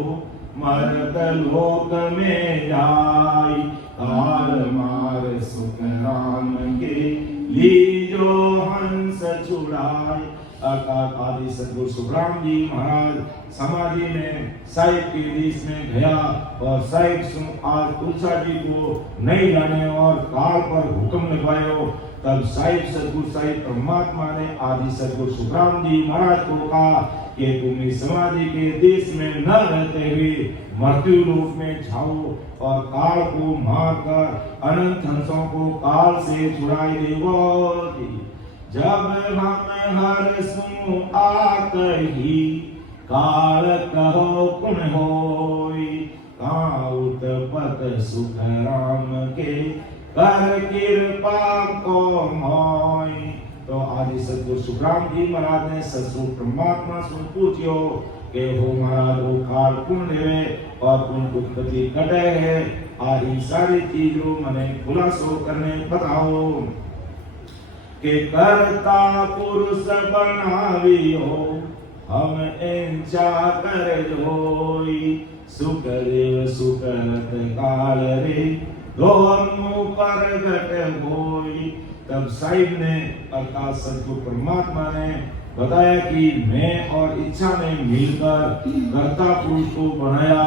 मरद लोक में जाई तार मार सुख राम के लीजो हंस छुड़ाई। आदि सतगुरु सुखराम जी महाराज समाधि में साहिब के देश में गया और साहिब आज तुलसा जी को नहीं जाने और काल पर हुक्म लगायो। तब साहिब सतगुरु साहिब परमात्मा ने आदि सतगुरु सुखराम जी महाराज को कहा कि तुम इस समाधि के देश में न रहते हुए मृत्यु रूप में जाओ और काल को मारकर अनंत हंसों को काल से छुड़ाई देवो। जब हम हर सु आकही काल कहो पुन होई काउत पत सुख राम के कर कृपा को मोई। तो आदि सतगुरु सुखराम जी महाराज ने ससुर परमात्मा से पूछियो के हो महाराज वो काल पुन लेवे और पुन उत्पत्ति कटे है। आदि सारी चीजों मने खुलासो करने बताओ के करता पुरुष बनावियो हम इंचा कर जोई सुकदेव सुकरत काल रे दोनों प्रगट होई। तब साहिब ने अर्थात सतगुरु परमात्मा ने बताया कि मैं और इच्छा ने मिलकर कर्ता पुरुष को बनाया।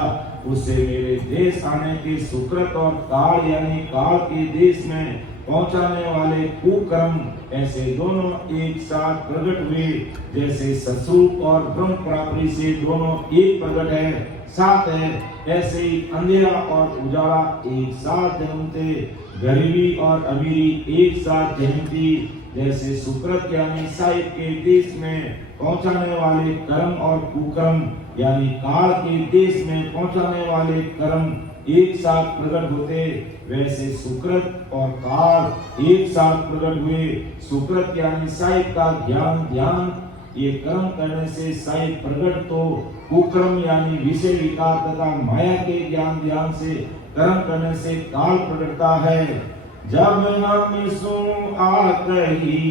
उसे मेरे देश आने के सुकृत और काल यानी काल के देश में पहुंचाने वाले कुकर्म ऐसे दोनों एक साथ प्रकट हुए। जैसे ससुर और ब्रह्म प्राप्ति से दोनों एक प्रकट है साथ है, ऐसे ही अंधेरा और उजाला एक साथ जन्मते, गरीबी और अमीरी एक साथ जन्मती। जैसे सुकृत यानी साहिब के देश में पहुंचाने वाले कर्म और कुकर्म यानी काल के देश में पहुंचाने वाले कर्म एक साथ प्रकट होते, वैसे सुकृत और काल एक साथ प्रकट हुए। सुकृत यानी साहिब का ज्ञान ध्यान ये कर्म करने से साहिब प्रकट, तो कुकर्म यानी विषय विकार तथा माया के ज्ञान ध्यान से कर्म करने से काल प्रकटता है। जब हम सुन आकही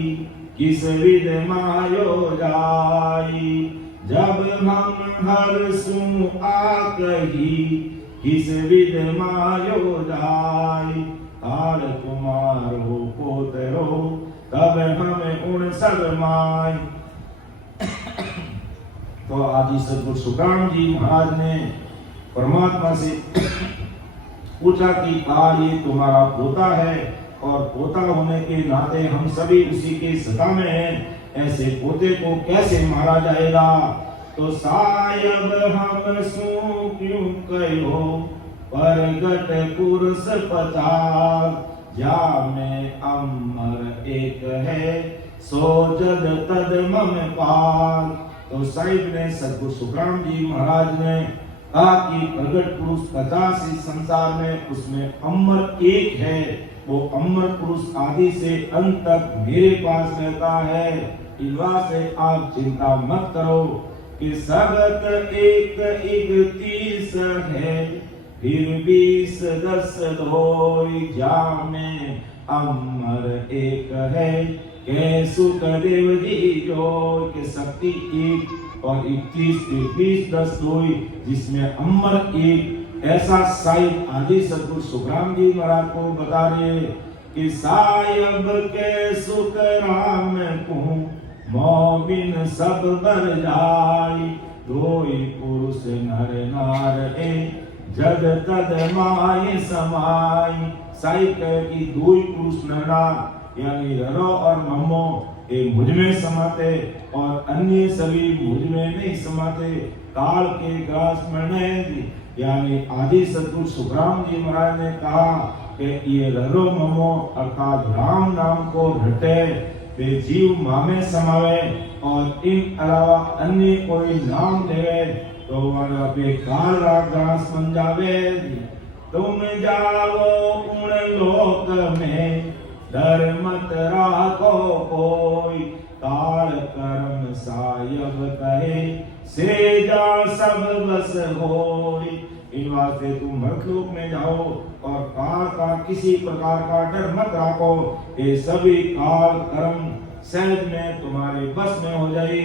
किस विध मायो जाई, जब हम हर सुन आकही किस विध मायो जाई, तार कुमारो पोतरो तब हमें उन सब माय। तो आदि सतगुरु सुखराम जी महाराज ने परमात्मा से पूछा कि काल ये तुम्हारा पोता है और पोता होने के नाते हम सभी उसी के सत्ता में हैं, ऐसे पोते को कैसे मारा जाएगा। तो सायब हम सु क्यों कहो परगट पुरुष पचास, जा में अमर एक है सो जग तद मम पाल। तो साहिब ने सतगुरु सुखराम जी महाराज ने कहा कि प्रगट पुरुष 50 इस संसार में उसमें अमर एक है, वो अमर पुरुष आदि से अंत तक मेरे पास रहता है। इस बात से आप चिंता मत करो कि सबक एक 31 है, फिर 20 10 धोई, जा में अमर एक है के सुखदेव जी जो के शक्ति एक और 21 20 10 धोई, जिसमें अमर एक ऐसा साहिब आदि सतगुरु सुखराम जी महाराज को बता रहे कि साहिब के सुख राम को मोबिन सब बर जाई, दोई पुरुष नर नार ए जग तद माय समाई। साई कहे कि दोई पुरुष नर नार यानी ररो और मम्मो ये मुझ में समाते और अन्य सभी मुझ में नहीं समाते। काल के ग्रास में नहीं यानी आदि सद्गुरु सुखराम जी महाराज ने कहा कि ये ररो ममो अर्थात राम नाम को रटे वे जीव मामे समावे और इन अलावा अन्य कोई नाम ले तो वहाँ पे काल राग्रास बन जावे। तुम जाओ उन लोक में डर मत राखो कोई काल कर्म सायब कहे से जा सब बस होई। इन वास्ते तुम मृतलोक में जाओ और काल का किसी प्रकार का डर मत राखो। ये सभी काल कर्म सहज में तुम्हारे बस में हो जाए।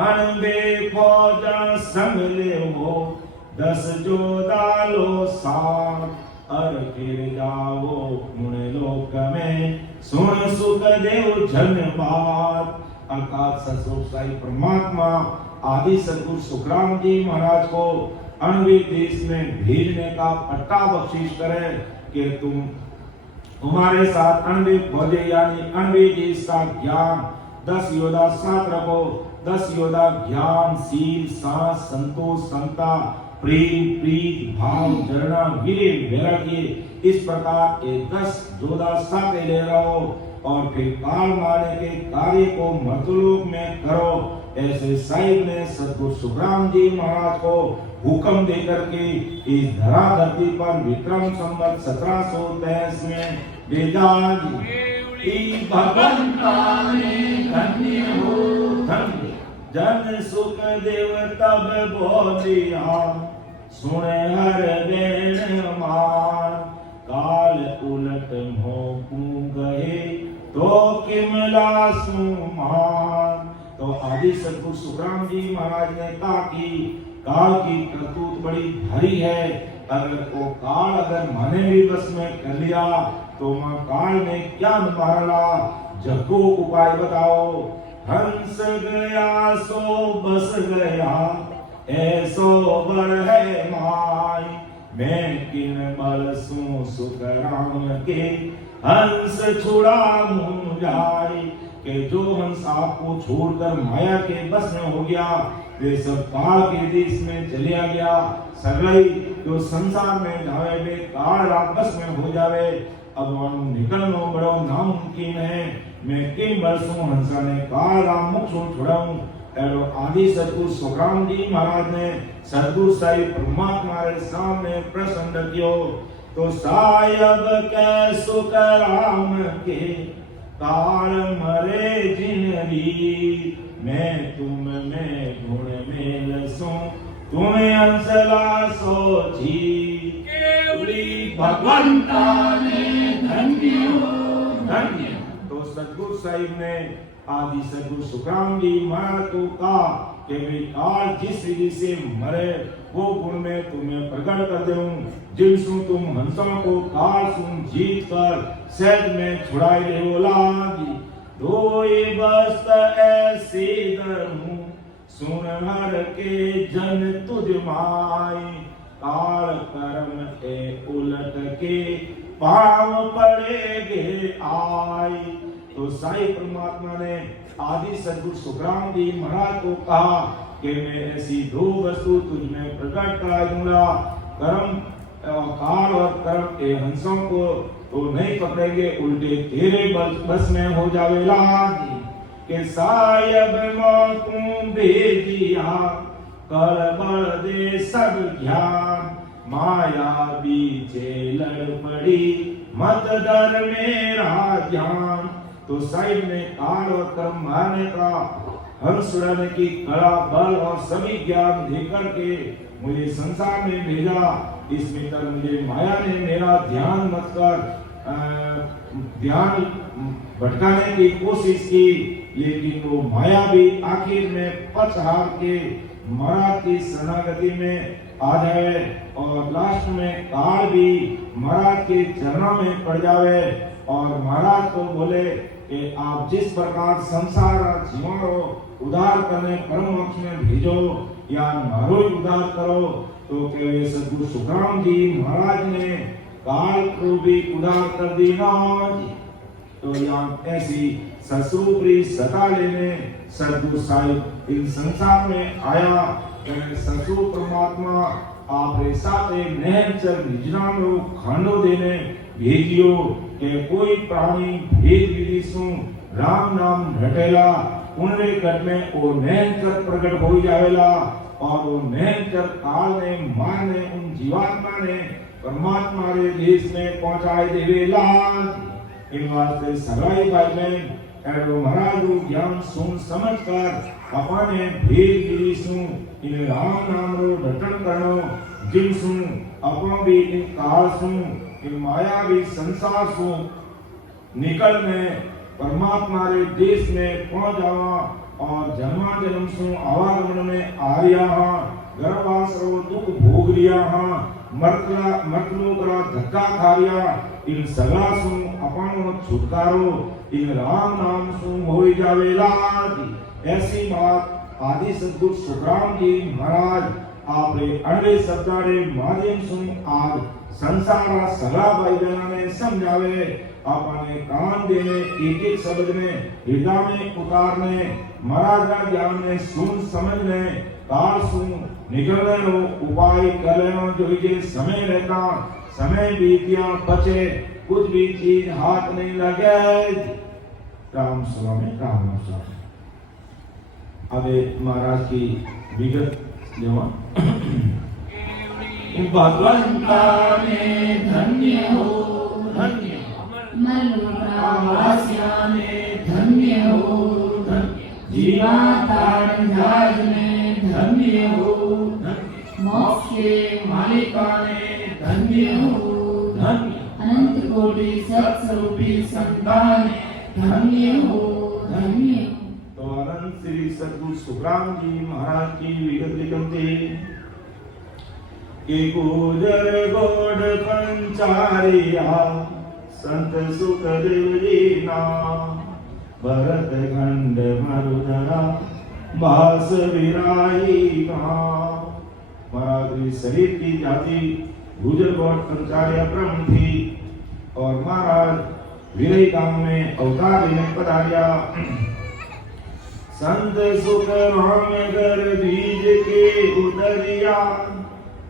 अनबे फौजा संग ले हो 10 जोधा लो साथ और फिर जाओ उन लोक में सुन सुख देव जन बात। अर्थात सतसुख साई परमात्मा आदि सद्गुरु सुखराम जी महाराज को अणवी देश में भेजने का पट्टा बख्शीश करे कि तुम्हारे साथ अणवी फौजे यानी अणवी देश का ज्ञान 10 योद्धा साथ रखो। 10 योद्धा ज्ञान शील सांस संतोष समता प्रेम प्रीत भाव जरना वीर्य वैराग्य इस प्रकार ये 10 योद्धा साथ ले रहो और फिर काल मारने के कार्य को मृतलोक में करो। ऐसे साहिब ने सद्गुरु सुखराम जी महाराज को हुक्म देकर के इस धरा धरती पर विक्रम संवत 1723 में भेजा। भगवंता ने धन्य हो धन्य जन सुख देव तब बोलिया सुने हर वेण मान। काल उलट मोकू गए तो किमला सुमान। तो आदि सद्गुरु सुखराम जी महाराज ने कहा कि काल की करतूत बड़ी भारी है। अगर वो काल अगर माने भी बस में कर लिया तो मां काल ने क्या मारला जगो उपाय बताओ। हंस गया सो बस गया ऐसो बर है माई। मैं किन बल सू सुखराम के हंस छुड़ाऊं जाई। कि जो हंस आपको छोड़कर माया के बस में हो गया वे सब काल के देश में चलिया गया। सगई जो संसार में जावे वे काल रात बस में हो जावे। अब वानु निकलनो बड़ो नामुमकिन है। मैं किन बरसों हंसा ने काल राम मुख छुड़ाऊं। एरो आदि सद्गुरु सुखराम जी महाराज ने सद्गुरु साई परमात्मा के सामने प्रसन्न कियो। तो सायब के सुखराम के काल मरे जिनरी। मैं तुम में गुण मेल सो तुम्हें अंसला सोची। केवली भगवंता ने धन्य हो धन्य। तो सद्गुरु साहिब ने आदि सद्गुरु सुखराम जी महाराज को कहा कि वे काल जिस विधि से मरे वो गुण में तुम्हें प्रकट कर दूं। जिनसु तुम हंसों को काल सुन जीत कर सहज में छुड़ाई ले लागी। दोई बस्त ऐसी दरूं सुन हर के जन तुझ माई। काल कर्म ए उलट के पाव पड़ेगे आई। तो साई परमात्मा ने आदि सद्गुरु सुखराम जी महाराज को कहा कि मैं ऐसी 2 वस्तु तुझ में प्रकट करा दूंगा। कर्म काल और कर्म के हंसों को तो नहीं पकड़ेंगे उल्टे तेरे बस में हो जावे लागी। के सायब मौकू भेजिया कर बड़ दे सब ज्ञान। माया बीचे लड़ पड़ी मत डर मेरा ज्ञान। तो साहिब ने काल और कर्म मारने का हंस उड़ाने की कला बल और सभी ज्ञान देकर के मुझे संसार में भेजा। इसमें तर मुझे माया ने मेरा ध्यान मत कर ध्यान भटकाने की कोशिश की। लेकिन वो माया भी आखिर में पछ हार के महाराज की शरणागति में आ जाए और लास्ट में काल भी महाराज के चरणों में पड़ जावे और महाराज को बोले कि आप जिस प्रकार संसार जीवों को उद्धार करने परम मोक्ष में भेजो या मारो उद्धार करो। तो कहे सदगुरु सुखराम जी महाराज ने काल को भी उद्धार कर देना। तो यहाँ ऐसी ससुरी सता लेने सदगुरु साहिब इन संसार में आया। ससुर परमात्मा आपरे साथे नहचर निजना नो खांडो देने भेजियो के कोई प्राणी भेद विधि सु राम नाम ढटेला उनरे गट में ओ नहचर प्रकट हो जावेला और वो नहचर काल ने माने उन जीवात्मा ने परमात्मा रे देश में पहुंचाए देवेला। इन वास्ते सगाई भाई में एडो महाराज ज्ञान सुन समझ कर अपने भेद विधि सु इन राम नाम रो ढटन करो जिन सु अपन भी इन काल सु इन माया भी संसार सु निकल में परमात्मा रे देश में पहुंच जावा और जन्मा जन्म सु आवागमन में आर्या हा गर्भवास रो दुख भोग लिया हा मरतलो करा धक्का खा लिया इन सगा सु अपनो छुटकारो इन राम नाम सु होई जावेला। ऐसी बात आदि सदगुरु सुखराम जी महाराज आपरे अड़े शब्दारे माध्यम सुन आज संसारा सगा भाई बहना ने समझावे आपने कान देने एक एक शब्द में हृदय में उतारने महाराज का ज्ञान में सुन समझने काल सुन निकलने रो उपाय कर लेना जो ये समय रहता समय बीतिया बचे कुछ भी चीज हाथ नहीं लगे। राम स्वामी राम स्वामी। अबे महाराज की विगत जो भगवंता ने धन्य हो धन्य मलुकावासिया ने धन्य हो धन्य जीवातारण जहाज ने धन्य हो धन्य मोक्ष के मालिका ने धन्य हो धन्य अनंत कोटि सत्स्वरूपी संतान ने धन्य हो धन्य। तो अनंत श्री सदगुरु सुखराम जी महाराज की विगत लिखते कि गुजर गोड पंचारिया संत सुखदेव जी ना भरत खंड मरुधरा भास विराई का। महाराज शरीर की जाति गुजर गोड पंचारिया ब्रह्म थी और महाराज विरही गांव में अवतार लेने पधारिया। संत सुख राम घर बीज के उदरिया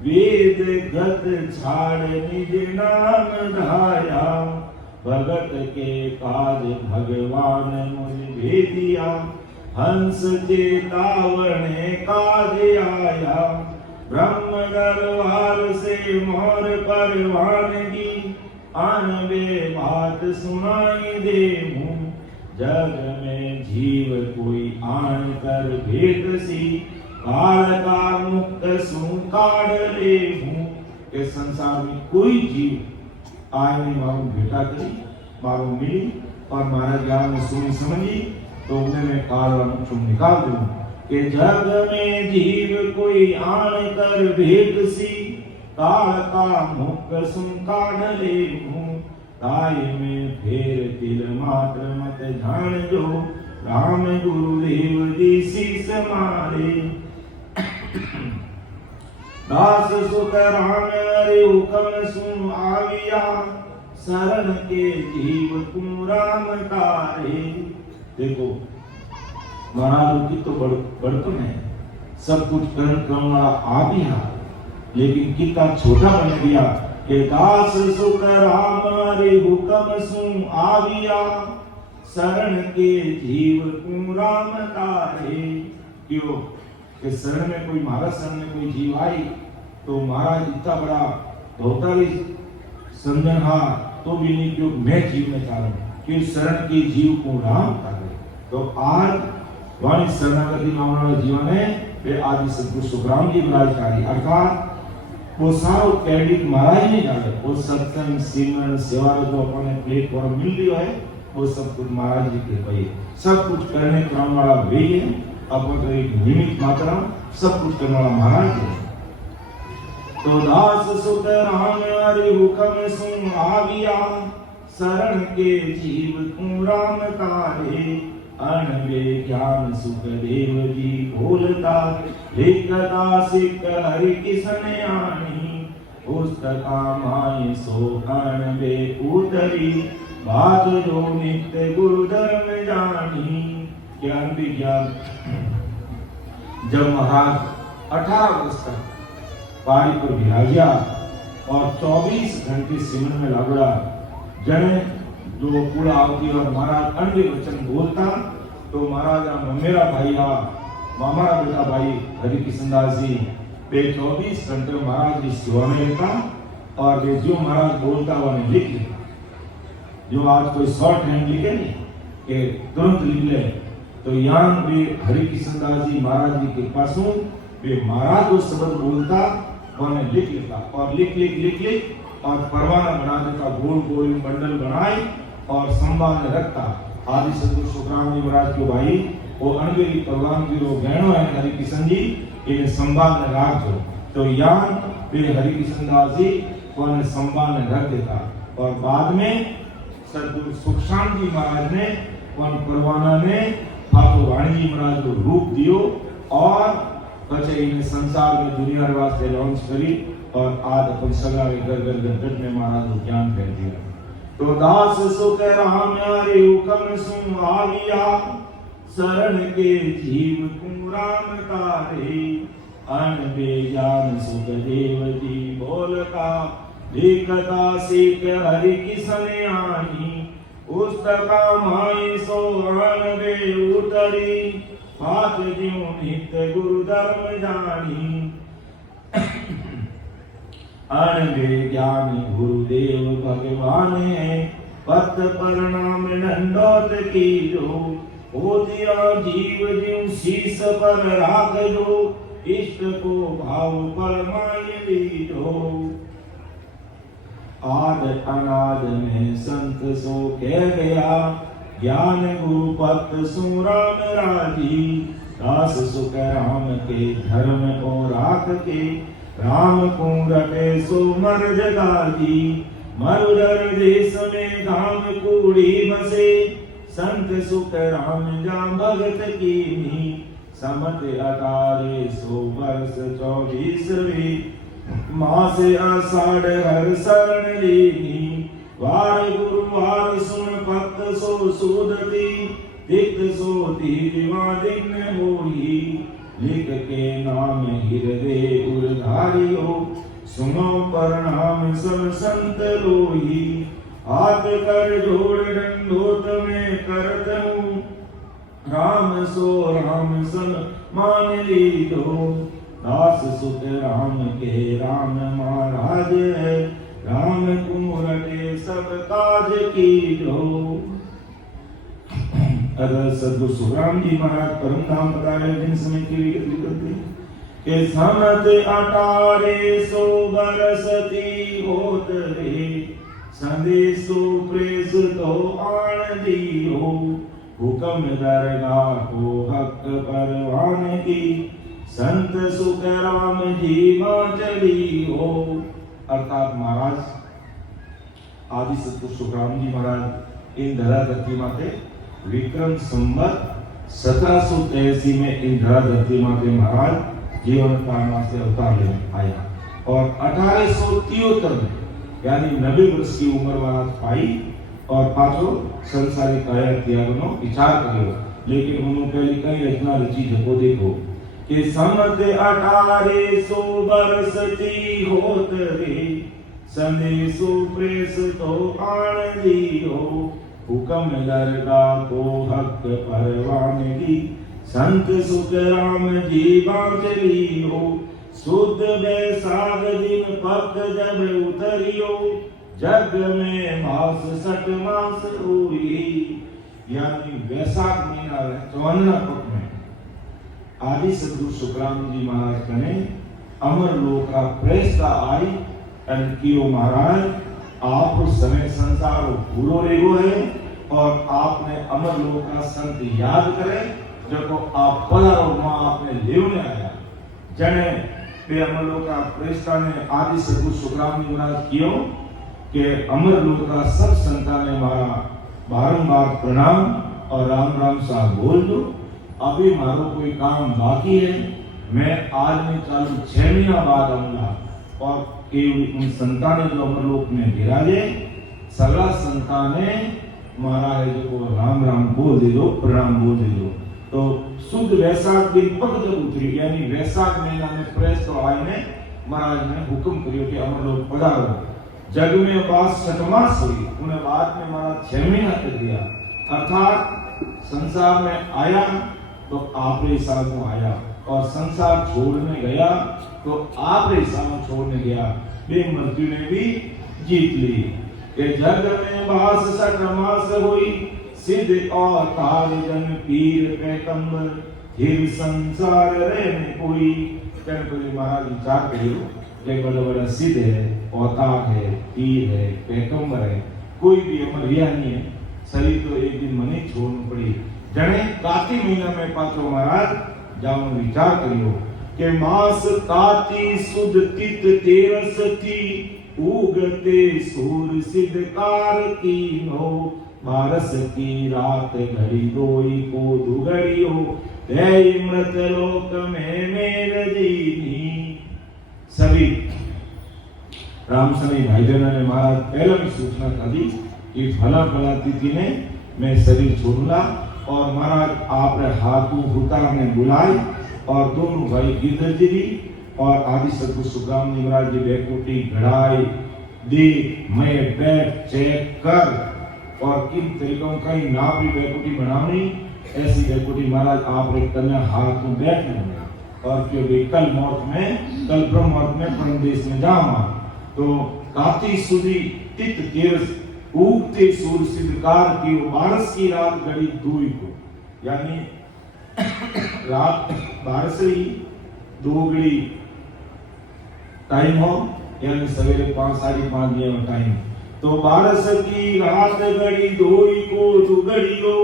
वेद गत छाड़ निज नाम धाया भगत के काज भगवान मुझ भेदिया हंस चेतावने काज आया ब्रह्म दरबार से मोर परवानगी आनबे बात सुनाई दे जग में जीव कोई आन कर भेद सी काल का मुक्त सुकाड़ ले हूँ के संसार में कोई जीव आए नहीं मालूम भेटा करी मालूम मिली और मारा ज्ञान में सुनी समझी तो उन्हें मैं काल का मुक्त निकाल दूँ के जग में जीव कोई आन कर भेद सी काल का मुक्त सुकाड़ ले हूँ ताय में फेर तिल मात्र मत जान जो राम गुरुदेव जी शीस मारे दास सुख राम हरि हुक्म सुन आविया शरण के जीव तुम राम तारे। देखो महाराज की तो बड़कन है सब कुछ कर्म वाला आ भी है लेकिन कितना छोटा बन गया के दास सुख राम हरि हुक्म सुन आविया शरण के जीव तुम राम तारे। क्यों कि शरण में कोई महाराज शरण में कोई जीव आई तो महाराज इतना बड़ा धोता भी समझनहार तो भी नहीं जो मैं जीव में चालू कि शरण के जीव को राम तारे। तो आज वाणी शरणागति मामला जीवन है वे आदि सदगुरु सुखराम जी विराजकारी अर्थात वो सारो क्रेडिट महाराज नहीं डाले वो सत्संग सिमरन सेवा जो अपने प्लेटफॉर्म मिल रही है वो सब कुछ महाराज जी के भाई सब कुछ करने क्रम वाला वे है अपन तो एक निमित्त मात्रा सब कुछ करने वाला महाराज है। तो दास सुख राम हरि हुक्म सुन आविया शरण के जीव तुम राम तारे अनबे ज्ञान सुखदेव जी बोलता लिखता सिख हरि किसन आनी पुस्तका माय सो अनबे उतरी बात जो नित्य गुरु धर्म जानी। ज्ञान भी ज्ञान। जब महाराज 18 वर्ष तक पहाड़ी पर विराजा और 24 घंटे सिमरन में लागड़ा जने जो कूड़ा आवती और महाराज अन्य वचन बोलता तो महाराज मेरा भाई हमारा बेटा भाई हरि किशन दास जी वे 24 घंटे महाराज की सेवा में रहता और वे जो महाराज बोलता वो लिख लेता। जो आज कोई शॉर्ट हैंड लिखे नहीं कि तुरंत लिख ले, तो यहाँ वे हरि किशन दास जी महाराज जी के पासों वे महाराज जो शब्द बोलता उन्हें लिख लेता और लिख और परवाना बना देता, गोल गोल बंडल बनाए और संभाल में रखता। आदि सदगुरु सुखराम जी महाराज के भाई वो अनबेरी परवान जी रो गहनो है हरि किशन जी इन्हें संभाल में रख दो, तो यहाँ वे हरि किशन दास जी उन्हें संभाल में रख देता। और बाद में सदगुरु सुखशाम जी महाराज ने उन परवाना ने ठाकुर वाणी जी महाराज को रूप दियो और बचे इन्हें संसार में दुनिया वास्ते लॉन्च करी और आज अपन सगा घर में महाराज को ज्ञान कर दिया। तो दास सुख राम हरि हुक्म सुन आविया शरण के जीव तुम राम तारे अनबे ज्ञान सुख देव जी बोलता लिखता सिख हरि किसन आनी पुस्तका माय सो अनबे उतरी बात ज्यों नित्य गुरु धर्म जानी। अनबे ज्ञानी गुरुदेव भगवान है पत प्रणाम दंडोत की जो हो दिया जीव ज्यों शीस पर राख जो इष्ट को भाव परमाय लीजो। आद अनाद में संत सो कह गया ज्ञान गुरु पत सु राम राजी दास सुख राम के धर्म और राख के राम को रटे सो मर जगाजी। मरुधर देश में धाम कूड़ी बसे संत सुख राम जा भगत कीनी समत 18 सो वर्ष 24वीं मास आषाढ़ हर शरण लीनी वार गुरु वार सुन पत सो सुदती दिक्त सो दीवा दिन मोही लिख के नाम हृदय उर्धारियो सुनो प्रणाम सब संत लोही। हाथ कर जोड़ दंडोत में करत हूँ राम सो राम सन मान लीजो। दास सुख राम के राम महाराज है राम को रटे सब काज कीजो। अगर सदगुरु सुखराम जी महाराज परम धाम पधारे दिन समय की विगत करते के समत 18 सो बरसती होत रे संदेशो प्रेस तो आन दियो हुक्म दरगाह को हक परवान की संत सुख राम जी चली हो। अर्थात महाराज आदि सतगुरु सुखराम जी महाराज इन धरा धरती माते विक्रम संवत 1783 में इन धरा धरती माते महाराज जीवन काल से अवतार लेने आया और 1873 में यानी 90 वर्ष की उम्र वाला पाई और पाछो संसारिक काया त्यागनो विचार करियो। लेकिन उन्होंने पहले कई रचना रची जको देखो कि समत 18 सो बरसती होत रे संदेशो प्रेस तो आन दियो हुक्म दरगाह को हक परवानगी संत सुख राम जी चलियो। शुद्ध बैसाख दिन पक जब उतरियो जग में मास 60 मास हुई यानी वैशाख महीना 54 पक में आदि सदगुरु सुखराम जी महाराज कने अमर लोक का प्रेस आई एंड कियो महाराज आप उस समय संसार पूरो रेगो है और आपने अमर लोक का संत याद करे जब आप पधारो मां आपने लेवने आया जने पे अमर लोक का प्रेस ने आदि सदगुरु सुखराम जी महाराज कियो के अमर लोक का सब संतान ने मारा बारंबार प्रणाम और राम राम साहब बोल दो, अभी मारो कोई काम बाकी है, मैं आज नहीं चालू 6 महीना बाद आऊंगा और केवल उन संतान जो अमरलोक में विराजे सगला संताने महाराज जो राम राम बोल दे दो, प्रणाम बोल दे दो। तो शुद्ध वैसाख दिन पग जब उतरी, यानी वैसाख महीना में प्रेस तो आए ने महाराज ने हुक्म करियो कि अमरलोक पधारो। जग में बात सतमास हुई, उन्हें बाद में महाराज 6 महीना कर दिया, अर्थात संसार में आया तो आप हिसाब में आया और संसार छोड़ने गया तो आप हिसाब छोड़ने गया। वे मृत्यु ने भी जीत ली कि जग में बास सतमास हुई, सिद्ध और तार जन पीर पैगंबर, फिर संसार रहने कोई। गणपति महाराज विचार करियो कि बड़ा बड़ा सिद्ध है, अवतार है, पीर है, पैगंबर है, कोई भी अमर रिया नहीं है, शरीर तो एक दिन मने छोड़नी पड़ी। जने कार्तिक महीना में पाछो महाराज जाओ विचार करियो कि मास ताती सुद तित तेरस थी, उगते सूर सिद्धकार की नो, बारस की रात घड़ी दोई को दुगड़ियो, दे मृत लोक में मेर दीनी। सभी रामसनी भाई बहनों ने महाराज पहले भी सूचना कर दी कि फला फला तिथि ने मैं शरीर छोड़ूंगा और महाराज आपने हाथों हुतार ने बुलाई और दोनों भाई गिरधर जी और आदि सतगुरु सुखराम जी महाराज जी बैकुटी घड़ाई दी, मैं बैठ चेक कर और किन तरीकों कहीं ना भी बैकुटी बनानी, ऐसी बैकुटी महाराज आप एक करना हाथ में बैठ लेंगे और क्योंकि कल मौत में, कल ब्रह्म मौत में परम देश में जाऊंगा। तो काती सुधी तित तेरस उगते सूर्य सिद्धकार की बारस की रात घड़ी दुई को, यानी रात 12 से ही 2 घड़ी टाइम हो, यानी सवेरे 5 साढ़े 5 बजे में टाइम। तो 12 की रात घड़ी दुई को दुगड़ियो,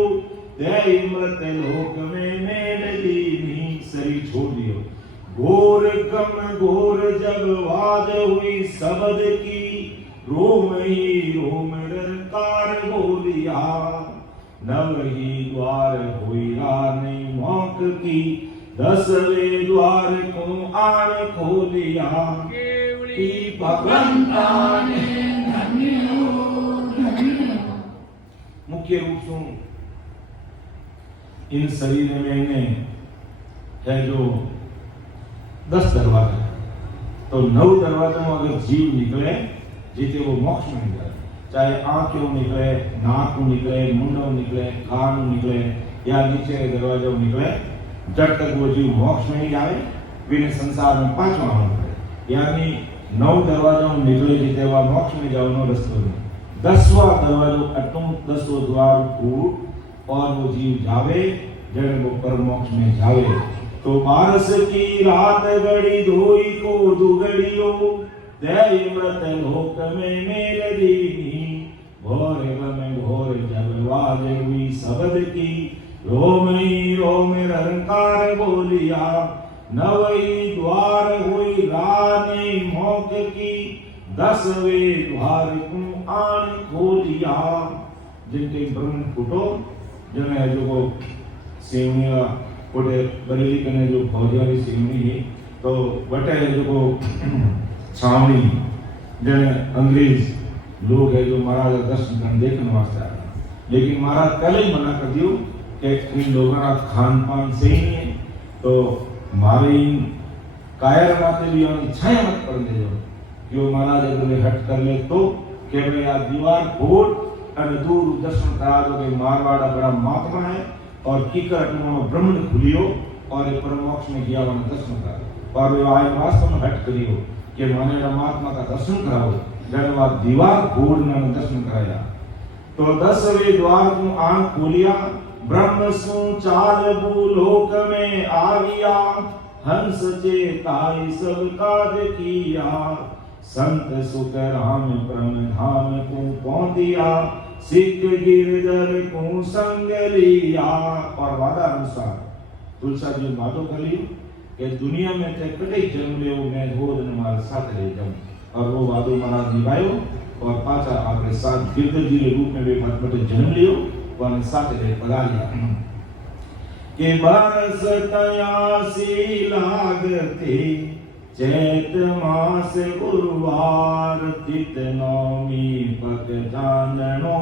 दे मृत लोक में मेल दीनी। शरीर छोड़ दियो। घोर गम घोर जब वाद हुई शब्द की, रोम ही रोम रंकार बोलिया, नव ही द्वार हुई रानी मौक की, 10वें द्वार को आन खोलिया। भगवंता ने धन्य हो, धन्य हो। मुख्य रूप से इन शरीर में है जो 10 दरवाजे, तो 9 दरवाजों में अगर जीव निकले जीते वो मोक्ष में जाए, चाहे आंखों निकले, नाक निकले, मुंडों निकले, कान निकले या नीचे के दरवाजों निकले, जब तक वो जीव मोक्ष में नहीं जाए बिना संसार में 5वां होना है, यानी 9 दरवाजों में निकले जीते वह मोक्ष में जाओ नो रस्तों में। 10वां दरवाजो अटूं 10वां द्वार फूट और वो जीव जावे जब वो परम मोक्ष में जावे। तो 12 की रात घड़ी धोई को दुगड़ियो, दे मृत लोक में मेल दीनी। घोर गम घोर जब वाज हुई शब्द की, रोम ही रोम रंकार बोलिया, नवई द्वार हुई रानी मौक की, 10वें द्वार को आन खोलिया। जिनके ब्रह्म फूटो जने जो को सेवनिया कोटे बरेली कने जो भौजारी सेवनी है तो बटे जो को छावनी जने अंग्रेज लोग है जो महाराज दर्शन करने देखने वास्ते आए, लेकिन महाराज पहले ही मना कर दियो कि इन लोगों का खान पान सही नहीं है, तो मारे इन कायर बातें भी और इच्छाएं मत करने दो कि महाराज अगर हट कर ले तो केवल यार दीवार फोड़ और दूर दर्शन करा दो कि मारवाड़ा बड़ा महात्मा है और कीकर ब्रह्मण खुलियो और एक परम मोक्ष में गया वहां दर्शन करा और वे आए वास्तव में हट करियो कि माने महात्मा का दर्शन कराओ, जब आप दीवार फोड़ ने दर्शन कराया। तो 10वें द्वार को आन खोलिया, ब्रह्म सु चाल भूलोक में आ गया, हंस चेताई सब काज किया, संत सुख राम परम धाम को पहुंचिया, सिख गिरधर को संग लिया। और वादा अनुसार तुलसा जी वादो कर लियो कि दुनिया में चाहे कटे जन्म लियो मैं रोज हमारे साथ ले जाऊं, और वो वादो महाराज निभायो और पाचा आपके साथ गिरधर जी के रूप में वे मत जन्म लियो वन सातरे पगा लिया के बरस तयासी लागते चैत मास गुरुवार तित नौमी पग जाननो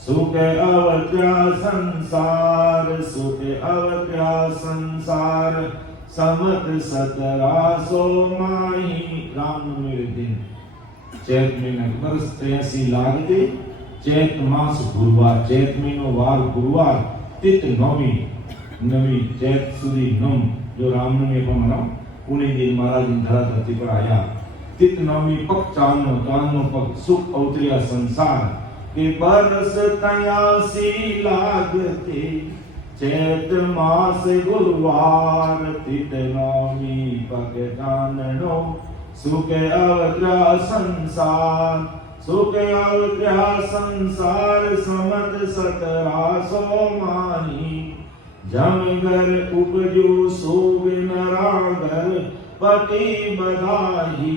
सुख अवत्या संसार सुख अवत्या संसार समत 1700 माही रामनवमी दिन चैत महीना बरस 83 लागते चैत मास गुरुवार चैत महीनो वार गुरुवार तित नौमी नवी चैत सुदी नम जो रामनवमी को मनाओ उन्हीं दिन महाराज धरा धरती पर आया तित नवमी पक चांदनो पक सुख अवतरिया संसार के बरस 83 लागते चैत मास गुरुवार तित नवमी पक चांदनो सुख अवतरिया संसार सुख अवतरिया संसार समत 1700 माही जमगर उपजो सोबिन रागर पति बधाई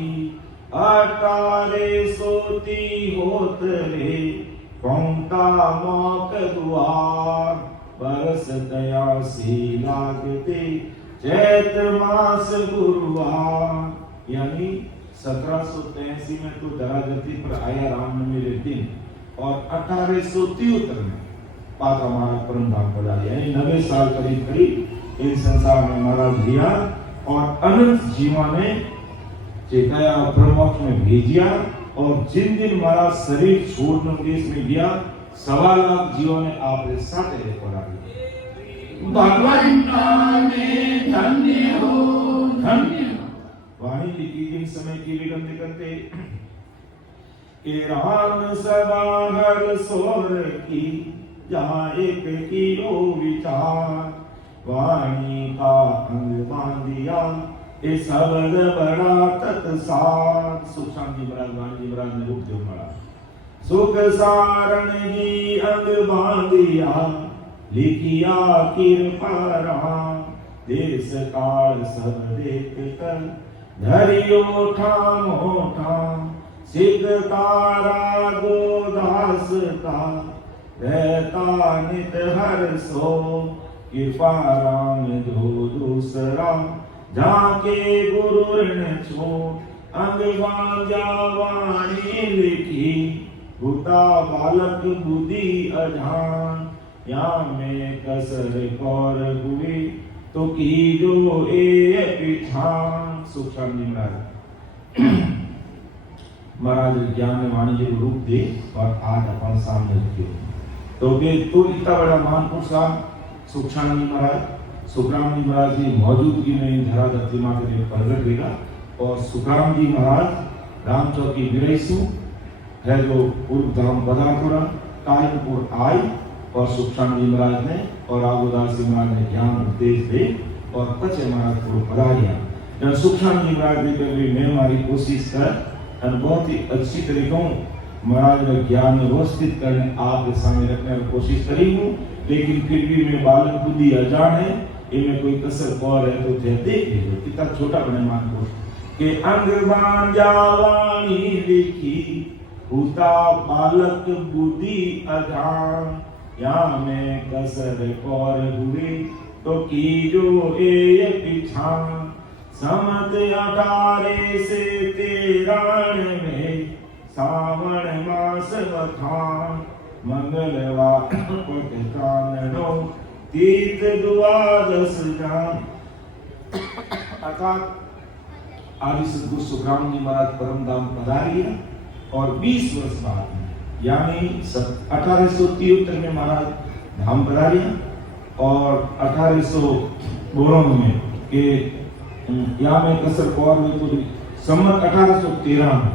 अटारे सोती होत रे पौंता मौक दुआर बरस 83 लागते चैत मास गुरुवार यानी 1783 में तो धरा धरती पर आया रामनवमी के दिन और 1873 में पाता महाराज परम धाम पधार यानी 90 साल करीब करीब इन संसार में महाराज दिया और अनंत जीवा ने चेताया ब्रह्मोक्ष में भेजिया और जिन दिन महाराज शरीर छोड़ने देश में गया 1.25 लाख जीवों ने आपके साथ रह पड़ा भगवान ने धन्य हो धन्य वाणी लिखी जिन समय की विलंब करते के राम सबाहर सोर की जहाँ एक किलो विचार वाणी का अंग बांधिया ये शब्द बड़ा तत्सार सुख शांति महाराज वाणी जी महाराज ने रूप जो पड़ा सुख सारण ही अंग बांधिया लिखिया कृपा राम देश काल सब देख कर धरियो ठामो ठाम सिद्ध तारा गोदास का रहता नित हर सो कृपा राम जो दूसरा जाके गुरु ऋण छो अंग बांजा वाणी लिखी भूता बालक बुद्धि अजान या में कसर कौर हुई तो की जो ए पिछान सुख शांति महाराज ज्ञान वाणी जी को रूप दे और आज अपन सामने रखियो तो वे तो इतना बड़ा महान पुरुष सुखशानंद महाराज सुखराम जी महाराज की मौजूदगी में धरा धरती माँ के लिए प्रकट हुएगा और सुखराम जी महाराज राम चौकी विरसु है जो पूर्व धाम बदापुरा कायमपुर आई और सुखशानंद जी महाराज ने और राघुदास जी महाराज ने ज्ञान उपदेश दे और पचे महाराज को पधारिया जब सुखशानंद जी महाराज ने कभी मैं हमारी कोशिश कर और बहुत ही अच्छी तरीकों महाराज ने ज्ञान व्यवस्थित करने आपके सामने रखने की कोशिश करी हूँ लेकिन फिर भी मैं बालक बुद्धि अजान है इनमें कोई कसर और है तो देख लीजिए कितना छोटा बने मान को के अंग बांजा वाणी लिखी भूता बालक बुद्धि अजान या में कसर और हुई तो की जो ए पिछान समत 18 से 13 में सावन मास बखान मंगलवार पट चांदनो तीर्थ द्वादश जान अर्थात आदि सदगुरु सुखराम जी महाराज परम धाम पधारी है और 20 वर्ष बाद यानी 1873 में महाराज धाम पधारी है और 1892 में के यहाँ में कसर कौर में तो सम्मत 1813 में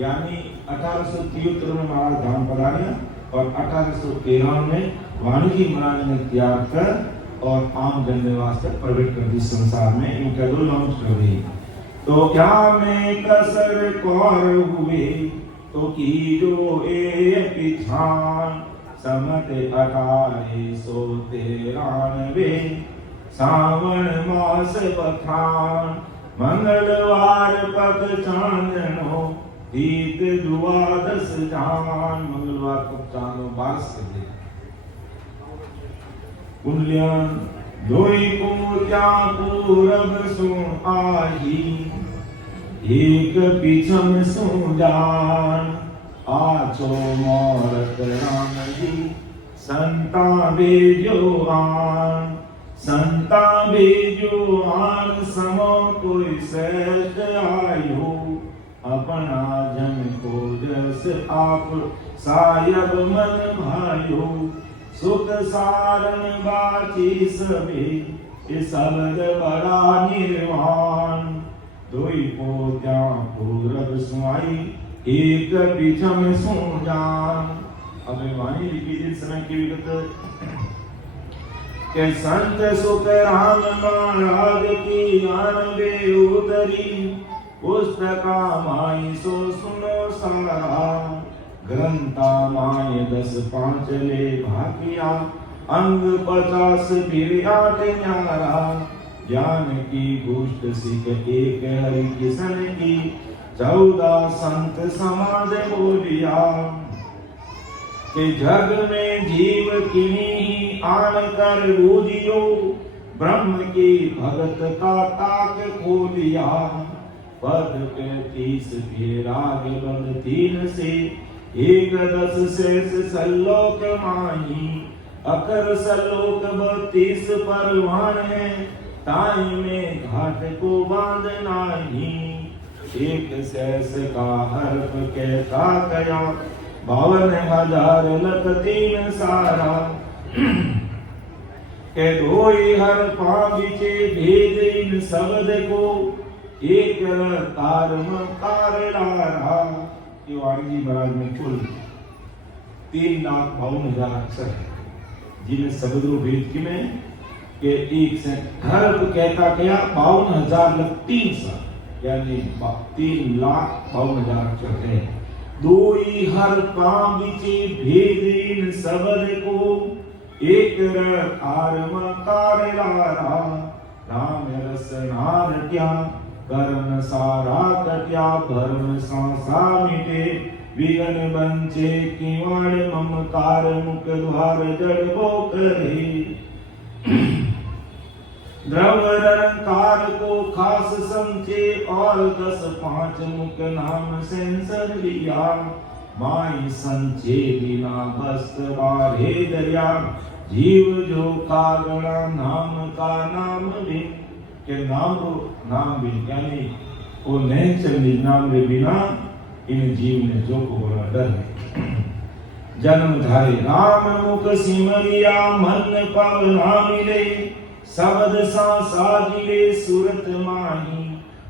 यानी 1873 में महाराज धाम पधारे और 1813 में वाणी जी महाराज ने त्याग कर और आम जन वास्ते प्रकट कर दी संसार में इनका दो लॉन्च कर दी तो क्या में कसर कौर हुए तो की जो ए पिछान समत 1893 सावन मास बखान मंगलवार पग चांदनो तीत द्वादश जान मंगलवार पग चांदनो 12 से पुण्यं दोई को क्या पूरब सो आही एक पीछम सो जान आचो मोरत राम जी संता बेजो आन समो कोई सहज आयो अपना जन को जस आप सायब मन भायो सुख सारण बाची सबे ये शब्द बड़ा निर्वाण दोई पोत्या पूरब सुआई एक पीछम सो जान। अब वाणी लिखी जिस समय की विगत के संत सुख राम महाराज की आनबे उतरी पुस्तका माई सो सुनो सारा ग्रंथा माय 10 ले भाकिया अंग 50 फिर 8 न्यारा ज्ञान की गोष्ठ सिख एक हरि किसन की 14 संत समाज बोलिया कि जग में जीव किन्हीं आन कर बूझियो ब्रह्म की भगत का ताक खोलिया पद पे 30 के राग बंद 3 से 10 शेष सल्लोक माही अकर सल्लोक 32 परवान है ताई में घाट को बांध नाही एक शेष का हर्फ कहता गया 52,000 लख 3 सारा के दोई हर पाविचे भेद इन शब्द को एक तार मकार लारा। ये वाणी जी महाराज में कुल 3,52,000 अक्षर है जिनमें शब्द रूप भेद की में के एक से हर कहता गया 52,000 लख 3 साल यानी 3,52,000 अक्षर है। दोई हर काम विचे भेद इन शब्द को एक तार मकार लारा राम रस नार क्या कर्म सारा कट्या भरम सांसा मिटे विघन बंचे किवाड़ ममकार मुख द्वार जड़बो करे द्रव रंकार को खास समझे और 10-5 मुख नाम सेंसर लिया माई संचे बिना बस्त बारे दरिया जीव जो कागड़ा नाम का नाम भी के नाम भी यानी वो नहीं चली नाम रे बिना इन जीव ने जो को बड़ा डर है जन्म धारे राम मुख सिमरिया मन पावना मिले शब्द सा साजिले सूरत माही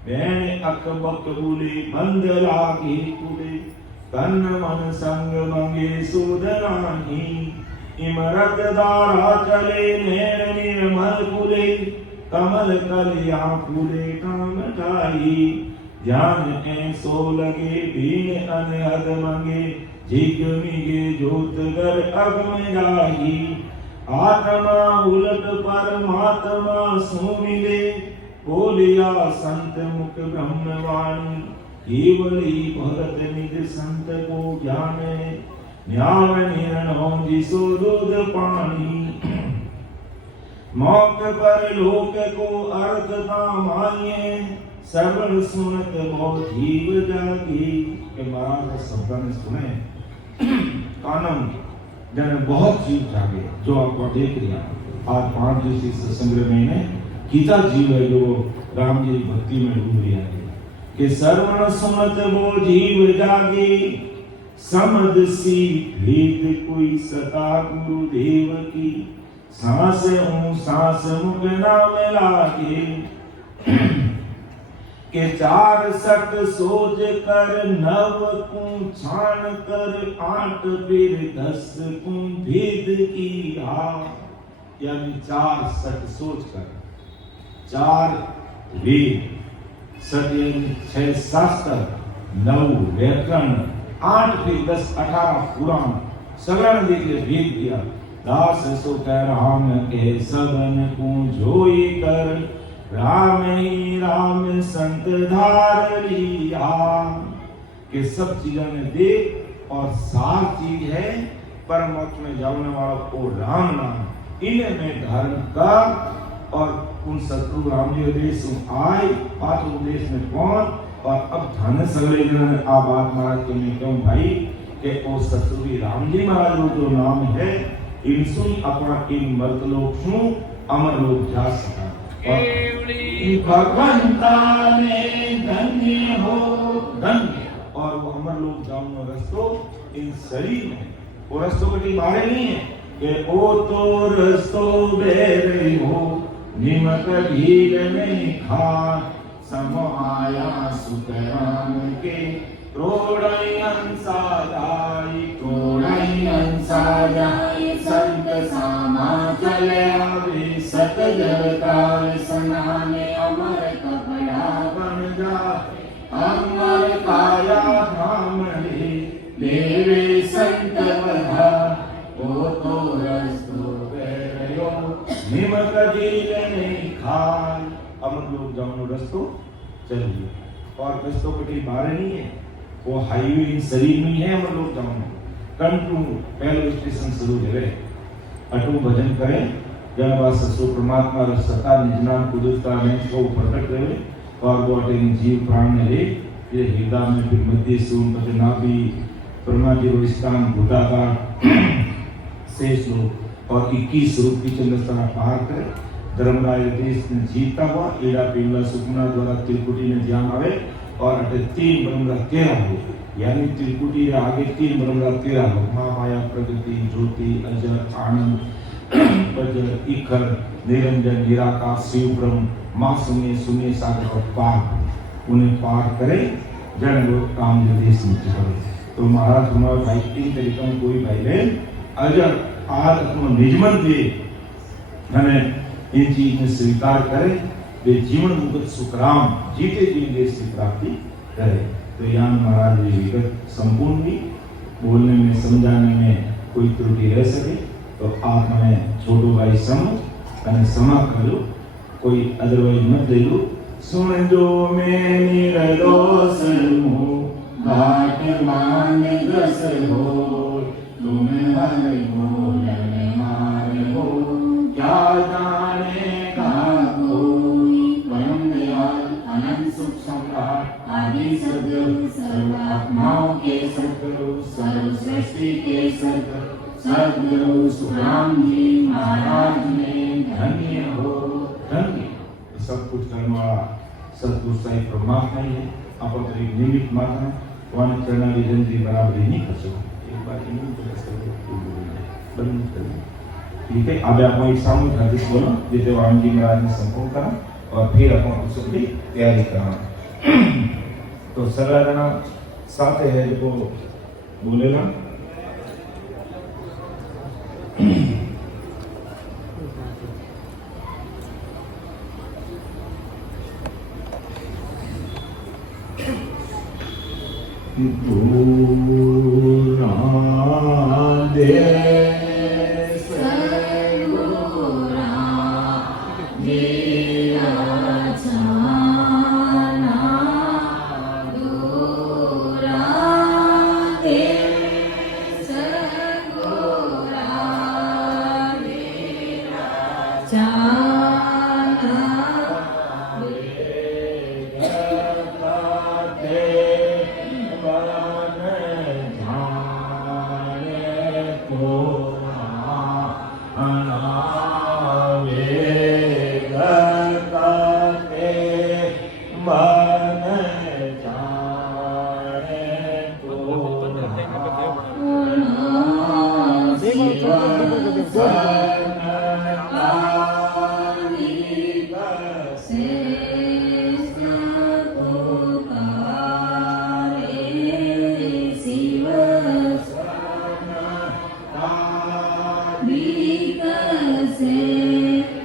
मैंने अकबक बुले बंद लागे कुले तन मन संग मंगे सुधनाही इमरत दारा चले नैन निर्मल कुले कमल कलिया फूले काम ढाई ध्यान ऐसो लगे भीन अनहद मंगे झिग मिगे जोत गर अगम जाही आत्मा उलट परमात्मा सो मिले बोलिया संत मुख ब्रह्मवाणी केवली भगत निज संत को ज्ञान न्याय निर्णो जिसो दूध पानी मौक पर लोक को अर्थ मानिए श्रवण सुनत बहुत जीव जागी के महाराज शब्द में सुने कानम जन बहुत जीव जागे जो आपको देख लिया आज 5 दिवसीय सत्संग में गीता जीव है जो राम जी भक्ति में डूब लिया है कि श्रवण सुनत वो जीव जागे समझ सी भेद कोई सता गुरुदेव की सांस सांस मुख नाम लागे के 4 सट सोच कर 9 को छान कर 8 फिर 10 को भेद की यानी 4 सट सोच कर 4 वेद 6 शास्त्र 9 व्याकरण 8 फिर 10 18 पुराण सगळं देखले भेद दिया दास सो कह राम के सबन को जोई कर राम ही राम संत धार लिया के सब चीजों ने देख और सार चीज है परम मोक्ष में जाने वाला वो राम नाम इन्हें मैं धारण कर और उन शत्रु राम जी देश आए पाठ देश में पहुंच और अब धाने सगले जन आ बात महाराज के मैं क्यों भाई के ओ शत्रु राम जी महाराज रो जो नाम है इनसु अपना इन मर्तलोक शु अमर लोक जा सका भगवंता ने धन्य हो धन्य और वो अमर लोक जाऊंगा रस्तो इन शरीर में वो रस्तों के बारे नहीं है कि ओ तो रस्तो बेरे हो निमक भील नहीं खान सम आया सुतराम के क्रोड़यन सादाई संत सामा चले आवे सत जगतार सनाने अमर कपड़ा बन जा अमर काया धाम रे देवे संत बधा ओ तो रस्तो बेरयो निमक जील नहीं खान अमर लोग जाऊं रस्तो चलिए और रस्तों के बारे नहीं है वो हाईवे इन शरीर में है अमर लोग जाऊं कंटू पहले स्टेशन शुरू है अटू भजन करें जब बात ससुर परमात्मा र सता निजनाम कुदरता में को प्रकट रहे और वो अटे जीव प्राण रहे ये हृदय में फिर मध्य सून पचनाभि परमात्मा रो स्थान भूताकार शेष लोग और 21 रूप की चंद्रस्था पार करे धर्मराज देश ने जीता हुआ एड़ा पिंगला सुकुना द्वारा त्रिकुटी में ध्यान आवे और अटे 3 ब्रह्म 13 हो यानी त्रिकुटी के आगे 3 ब्रह्म 13 हो महामाया प्रगति ज्योति अजर आनंद वज्र इखर निरंजन निराकार शिव ब्रह्म मां शून्य सागर और पार उन्हें पार करे जन लोग काम देश में चले तो महाराज हमारे भाई 3 तरीकों कोई भाई ले अजर आज अपना निजमन दे हमें इन चीज में स्वीकार करे वे जीवन मुक्त सुखराम जीते जी देश की प्राप्ति करे तो यहाँ महाराज जी विगत संपूर्ण भी बोलने में समझाने में कोई त्रुटि रह सके तो आप हमें छोटो भाई समझ समा कर लो कोई अदरवाइज मत दे लो सुन जो मैं निर्दोष हूँ घाट मान ग्रस हो तुम हर बोलने मार हो क्या जाने का कोई परम दयाल अनंत सुख सम्राट आदि सद्गुरु सर्व आत्माओं के सद्गुरु सर्व सृष्टि के सद्गुरु सुखराम जी महाराज में धन्य हो धन्य सब कुछ करने वाला सद्गुरु साईं परमात्मा ही है आप अगर एक निमित्त मात्र है वहाँ चरणा विजन जी बराबरी नहीं कर सकते एक बार ठीक है अब आप एक सामूहिक हदीस बोलो जिसे वाम जी महाराज ने संपूर्ण करा और फिर अपन उत्सव की तैयारी करा तो सगला जना साथ है जो बोलेगा विकसे